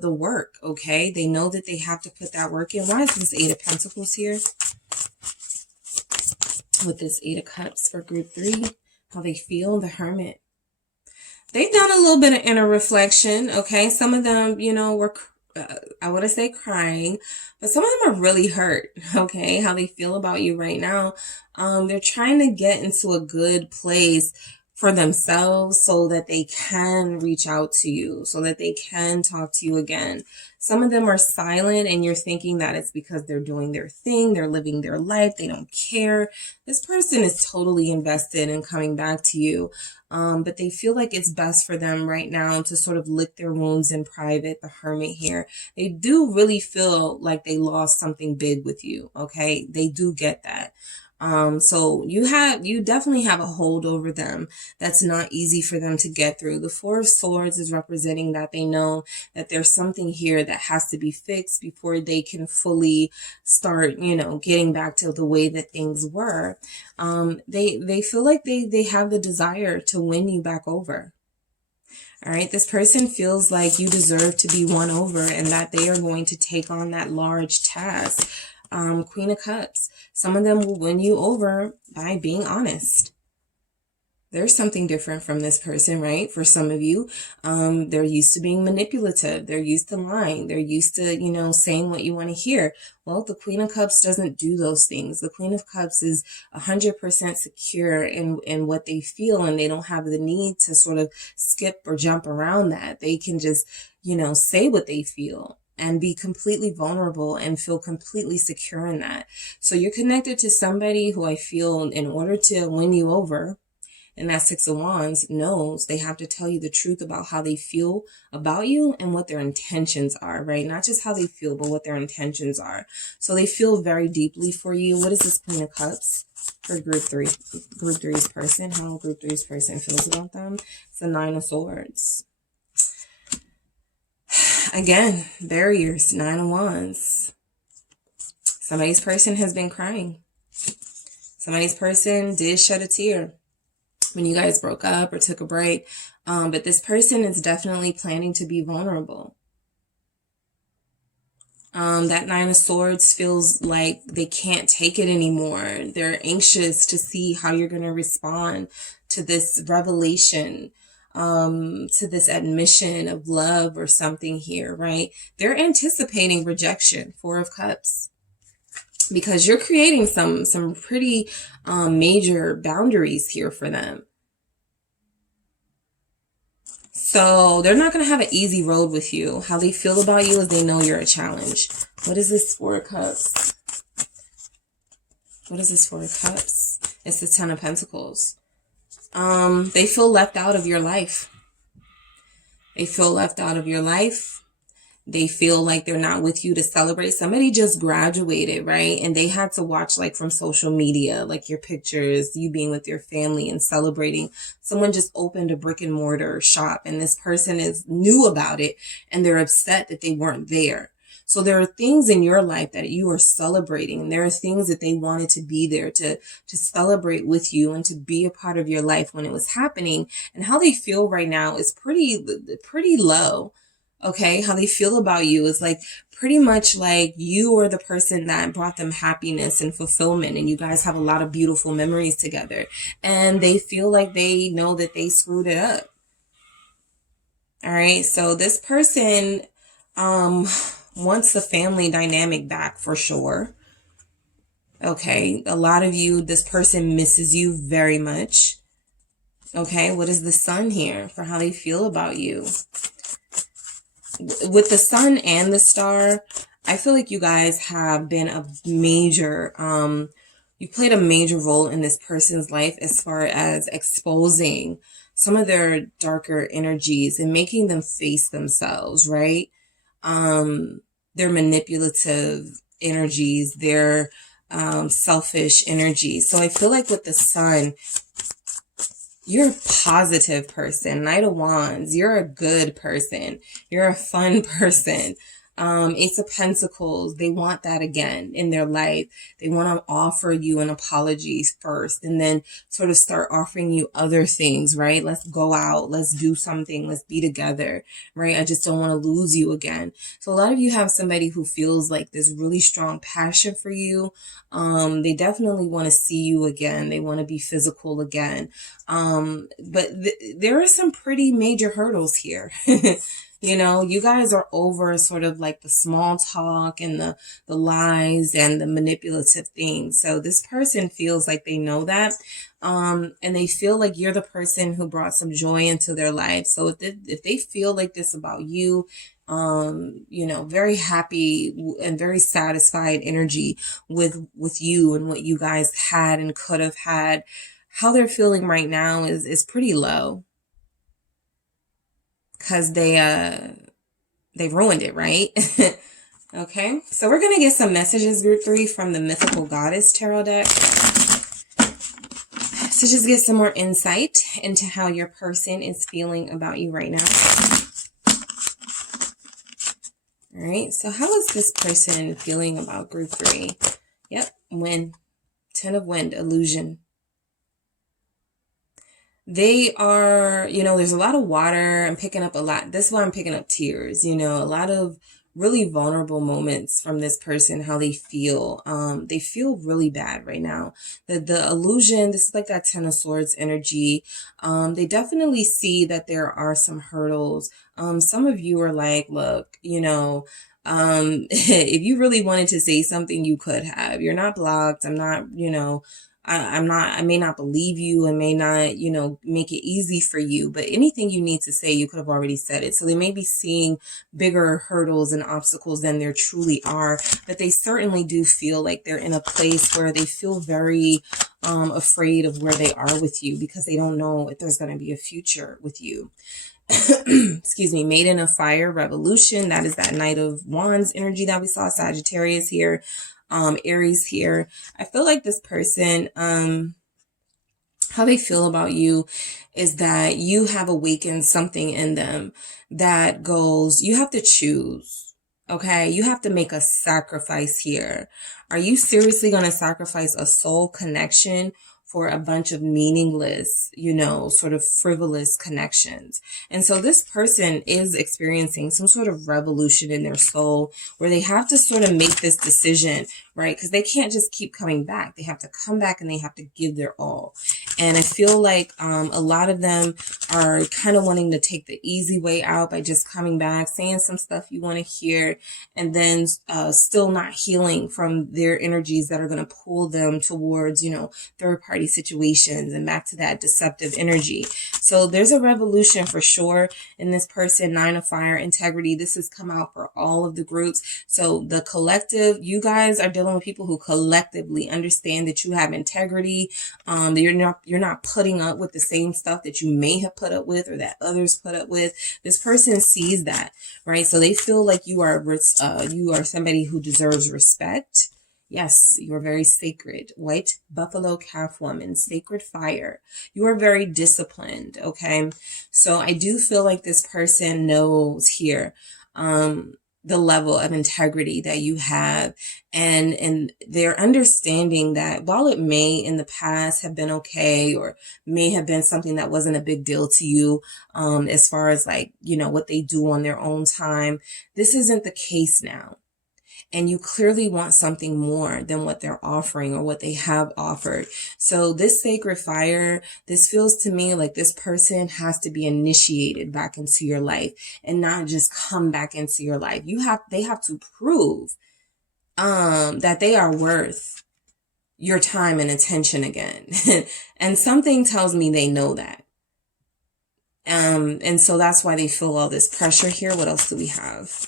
work, okay? They know that they have to put that work in. Why is this 8 of Pentacles here? With this 8 of Cups for group 3, how they feel, the Hermit. They've done a little bit of inner reflection, okay? Some of them, were, I want to say crying, but some of them are really hurt, okay? How they feel about you right now. They're trying to get into a good place for themselves so that they can reach out to you, so that they can talk to you again. Some of them are silent and you're thinking that it's because they're doing their thing, they're living their life, they don't care. This person is totally invested in coming back to you. But they feel like it's best for them right now to sort of lick their wounds in private, the Hermit here. They do really feel like they lost something big with you, okay? They do get that. So you definitely have a hold over them that's not easy for them to get through. The Four of Swords is representing that they know that there's something here that has to be fixed before they can fully start, getting back to the way that things were. They feel like they have the desire to win you back over. All right, this person feels like you deserve to be won over and that they are going to take on that large task. Queen of Cups. Some of them will win you over by being honest. There's something different from this person, right? For some of you, they're used to being manipulative. They're used to lying. They're used to, saying what you want to hear. Well, the Queen of Cups doesn't do those things. The Queen of Cups is 100% secure in what they feel, and they don't have the need to sort of skip or jump around that. They can just, say what they feel and be completely vulnerable and feel completely secure in that. So you're connected to somebody who I feel, in order to win you over, and that Six of Wands, knows they have to tell you the truth about how they feel about you and what their intentions are, right? Not just how they feel, but what their intentions are. So they feel very deeply for you. What is this Queen of Cups for Group 3? Group 3's person. How Group 3's person feels about them? It's the Nine of Swords. Again, barriers, Nine of Wands. Somebody's person has been crying. Somebody's person did shed a tear when you guys broke up or took a break. But this person is definitely planning to be vulnerable. That Nine of Swords feels like they can't take it anymore. They're anxious to see how you're going to respond to this revelation, to this admission of love or something here, right? They're anticipating rejection, Four of Cups, because you're creating some pretty major boundaries here for them. So they're not going to have an easy road with you. How they feel about you is they know you're a challenge. What is this Four of Cups? What is this Four of Cups? It's the Ten of Pentacles. They feel left out of your life. They feel left out of your life. They feel like they're not with you to celebrate. Somebody just graduated, right? And they had to watch like from social media, like your pictures, you being with your family and celebrating. Someone just opened a brick and mortar shop and this person knew about it and they're upset that they weren't there. So there are things in your life that you are celebrating. And there are things that they wanted to be there to celebrate with you and to be a part of your life when it was happening. And how they feel right now is pretty low. Okay, how they feel about you is like pretty much like you are the person that brought them happiness and fulfillment, and you guys have a lot of beautiful memories together, and they feel like they know that they screwed it up. All right, so this person wants the family dynamic back for sure. Okay, a lot of you, this person misses you very much. Okay, what is the Sun here for how they feel about you? With the Sun and the Star, I feel like you guys have been a major, you played a major role in this person's life as far as exposing some of their darker energies and making them face themselves, right? Their manipulative energies, their selfish energies. So I feel like with the Sun, you're a positive person. Knight of Wands, you're a good person. You're a fun person. Ace of Pentacles, they want that again in their life. They want to offer you an apology first and then sort of start offering you other things, right? Let's go out. Let's do something. Let's be together, right? I just don't want to lose you again. So a lot of you have somebody who feels like this really strong passion for you. They definitely want to see you again. They want to be physical again. But there are some pretty major hurdles here. You know, you guys are over sort of like the small talk and the lies and the manipulative things. So this person feels like they know that. And they feel like you're the person who brought some joy into their life. So if they feel like this about you, you know, very happy and very satisfied energy with you and what you guys had and could have had, how they're feeling right now is pretty low. Because they ruined it, right? Okay, so we're gonna get some messages, group 3, from the Mythical Goddess Tarot deck. So just get some more insight into how your person is feeling about you right now. All right, so how is this person feeling about group 3? Yep, wind. 10 of wind, illusion. They are, you know, there's a lot of water. I'm picking up a lot. This is why I'm picking up tears, you know, a lot of really vulnerable moments from this person, how they feel. They feel really bad right now. The illusion, this is like that 10 of Swords energy. They definitely see that there are some hurdles. Some of you are like, look, you know, if you really wanted to say something, you could have. You're not blocked. I'm not, you know, I may not believe you and may not, you know, make it easy for you, but anything you need to say, you could have already said it. So they may be seeing bigger hurdles and obstacles than there truly are, but they certainly do feel like they're in a place where they feel very afraid of where they are with you because they don't know if there's going to be a future with you. Excuse me. Maiden of Fire, Revolution. That is that Knight of Wands energy that we saw. Sagittarius here. Aries here. I feel like this person, how they feel about you is that you have awakened something in them that goes, you have to choose. Okay. You have to make a sacrifice here. Are you seriously going to sacrifice a soul connection for a bunch of meaningless, you know, sort of frivolous connections? And so this person is experiencing some sort of revolution in their soul where they have to sort of make this decision, right? Because they can't just keep coming back. They have to come back and they have to give their all. And I feel like a lot of them are kind of wanting to take the easy way out by just coming back, saying some stuff you want to hear, and then still not healing from their energies that are going to pull them towards, you know, third-party situations and back to that deceptive energy. So there's a revolution for sure in this person. 9 of Fire, integrity. This has come out for all of the groups. So the collective, you guys are dealing with people who collectively understand that you have integrity. That you're not putting up with the same stuff that you may have put up with or that others put up with. This person sees that, right? So they feel like you are somebody who deserves respect. Yes, you are very sacred. White buffalo calf woman, sacred fire. You are very disciplined, okay? So I do feel like this person knows here the level of integrity that you have, and they're understanding that while it may in the past have been okay or may have been something that wasn't a big deal to you, as far as like, you know, what they do on their own time, this isn't the case now. And you clearly want something more than what they're offering or what they have offered. So this sacred fire, this feels to me like this person has to be initiated back into your life and not just come back into your life. They have to prove that they are worth your time and attention again. And something tells me they know that. And so that's why they feel all this pressure here. What else do we have?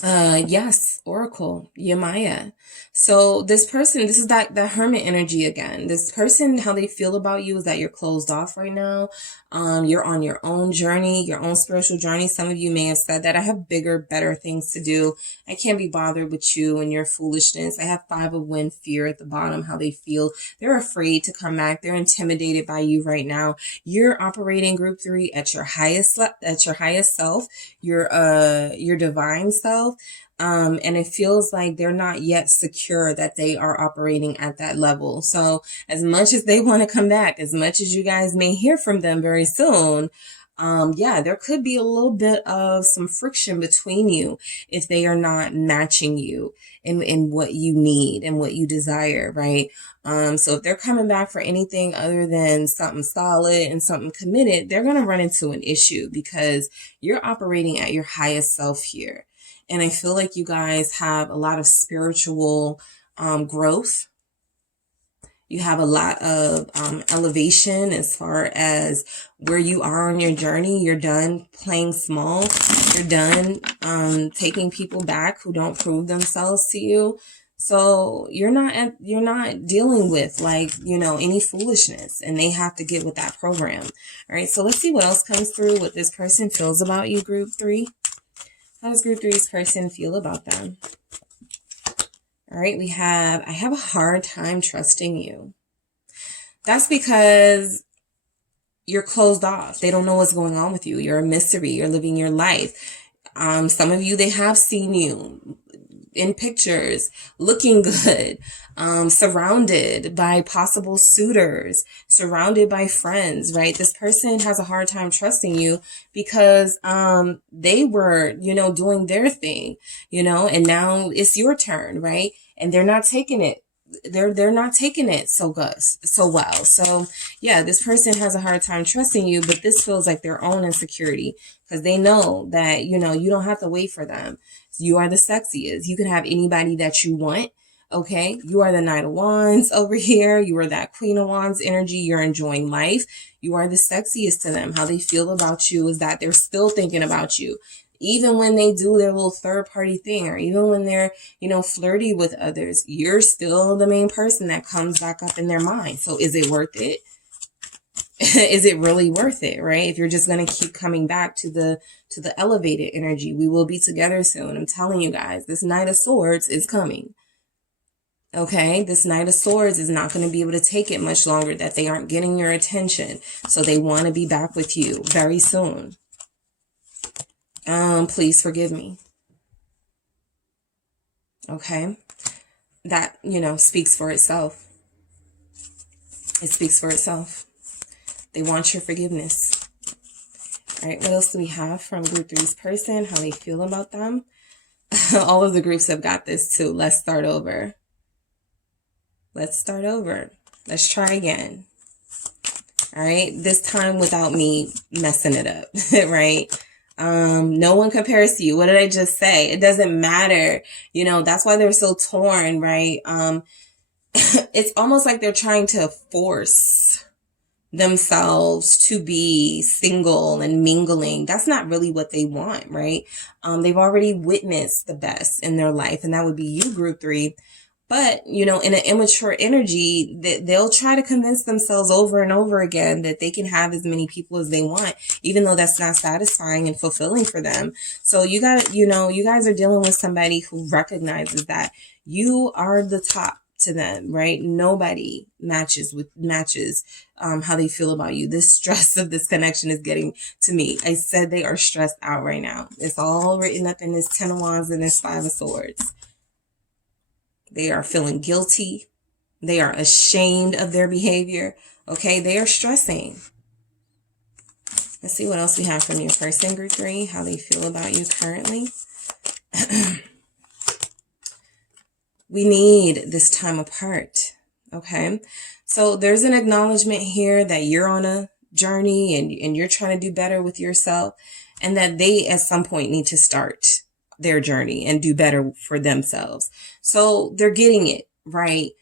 Yes, Oracle, Yemaya. So this person, this is that hermit energy again. This person, how they feel about you is that you're closed off right now. You're on your own journey, your own spiritual journey. Some of you may have said that I have bigger, better things to do. I can't be bothered with you and your foolishness. I have 5 of wind, fear at the bottom, how they feel. They're afraid to come back. They're intimidated by you right now. You're operating group 3 at your highest self, your divine self. And it feels like they're not yet secure that they are operating at that level. So as much as they want to come back, as much as you guys may hear from them very soon, yeah, there could be a little bit of some friction between you if they are not matching you in what you need and what you desire, right? So if they're coming back for anything other than something solid and something committed, they're going to run into an issue because you're operating at your highest self here. And I feel like you guys have a lot of spiritual growth. You have a lot of elevation as far as where you are on your journey. You're done playing small. You're done taking people back who don't prove themselves to you. So you're not dealing with, like, you know, any foolishness, and they have to get with that program. All right. So let's see what else comes through, what this person feels about you, group 3. How does group 3's person feel about them? All right, I have a hard time trusting you. That's because you're closed off. They don't know what's going on with you. You're a mystery. You're living your life. Some of you, they have seen you in pictures, looking good, surrounded by possible suitors, surrounded by friends, right? This person has a hard time trusting you because they were, you know, doing their thing, you know, and now it's your turn, right? And they're not taking it. They're not taking it so well. So yeah, this person has a hard time trusting you, but this feels like their own insecurity because they know that, you know, you don't have to wait for them. You are the sexiest. You can have anybody that you want. Okay. You are the Knight of Wands over here. You are that Queen of Wands energy. You're enjoying life. You are the sexiest to them. How they feel about you is that they're still thinking about you. Even when they do their little third party thing, or even when they're, you know, flirty with others, you're still the main person that comes back up in their mind. So is it worth it? Is it really worth it, right? If you're just going to keep coming back to the elevated energy, we will be together soon. I'm telling you guys, this Knight of Swords is coming. Okay, this Knight of Swords is not going to be able to take it much longer that they aren't getting your attention. So they want to be back with you very soon. Please forgive me. Okay. That, you know, speaks for itself. It speaks for itself. They want your forgiveness. All right. What else do we have from group 3's person? How they feel about them? All of the groups have got this too. Let's start over. Let's start over. Let's try again. All right. This time without me messing it up. Right. No one compares to you. What did I just say? It doesn't matter. You know, that's why they're so torn, right? It's almost like they're trying to force themselves to be single and mingling. That's not really what they want, right? They've already witnessed the best in their life, and that would be you, group 3. But, you know, in an immature energy, they'll try to convince themselves over and over again that they can have as many people as they want, even though that's not satisfying and fulfilling for them. So you guys are dealing with somebody who recognizes that you are the top to them, right? Nobody matches how they feel about you. This stress of this connection is getting to me. I said they are stressed out right now. It's all written up in this 10 of Wands and this 5 of Swords. They are feeling guilty. They are ashamed of their behavior. Okay, they are stressing. Let's see what else we have from your person, group 3, how they feel about you currently. We need this time apart. Okay, so there's an acknowledgement here that you're on a journey and you're trying to do better with yourself, and that they at some point need to start their journey and do better for themselves. So they're getting it, right?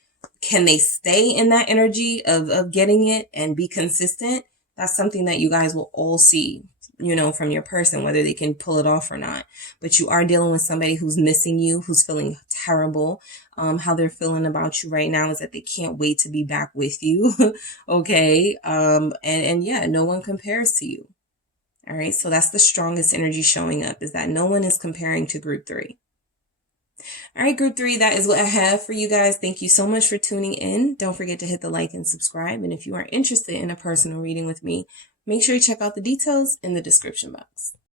Can they stay in that energy of getting it and be consistent? That's something that you guys will all see, you know, from your person, whether they can pull it off or not. But you are dealing with somebody who's missing you, who's feeling terrible. How they're feeling about you right now is that they can't wait to be back with you. Okay. And yeah, no one compares to you. All right. So that's the strongest energy showing up, is that no one is comparing to group 3. All right, group 3, that is what I have for you guys. Thank you so much for tuning in. Don't forget to hit the like and subscribe. And if you are interested in a personal reading with me, make sure you check out the details in the description box.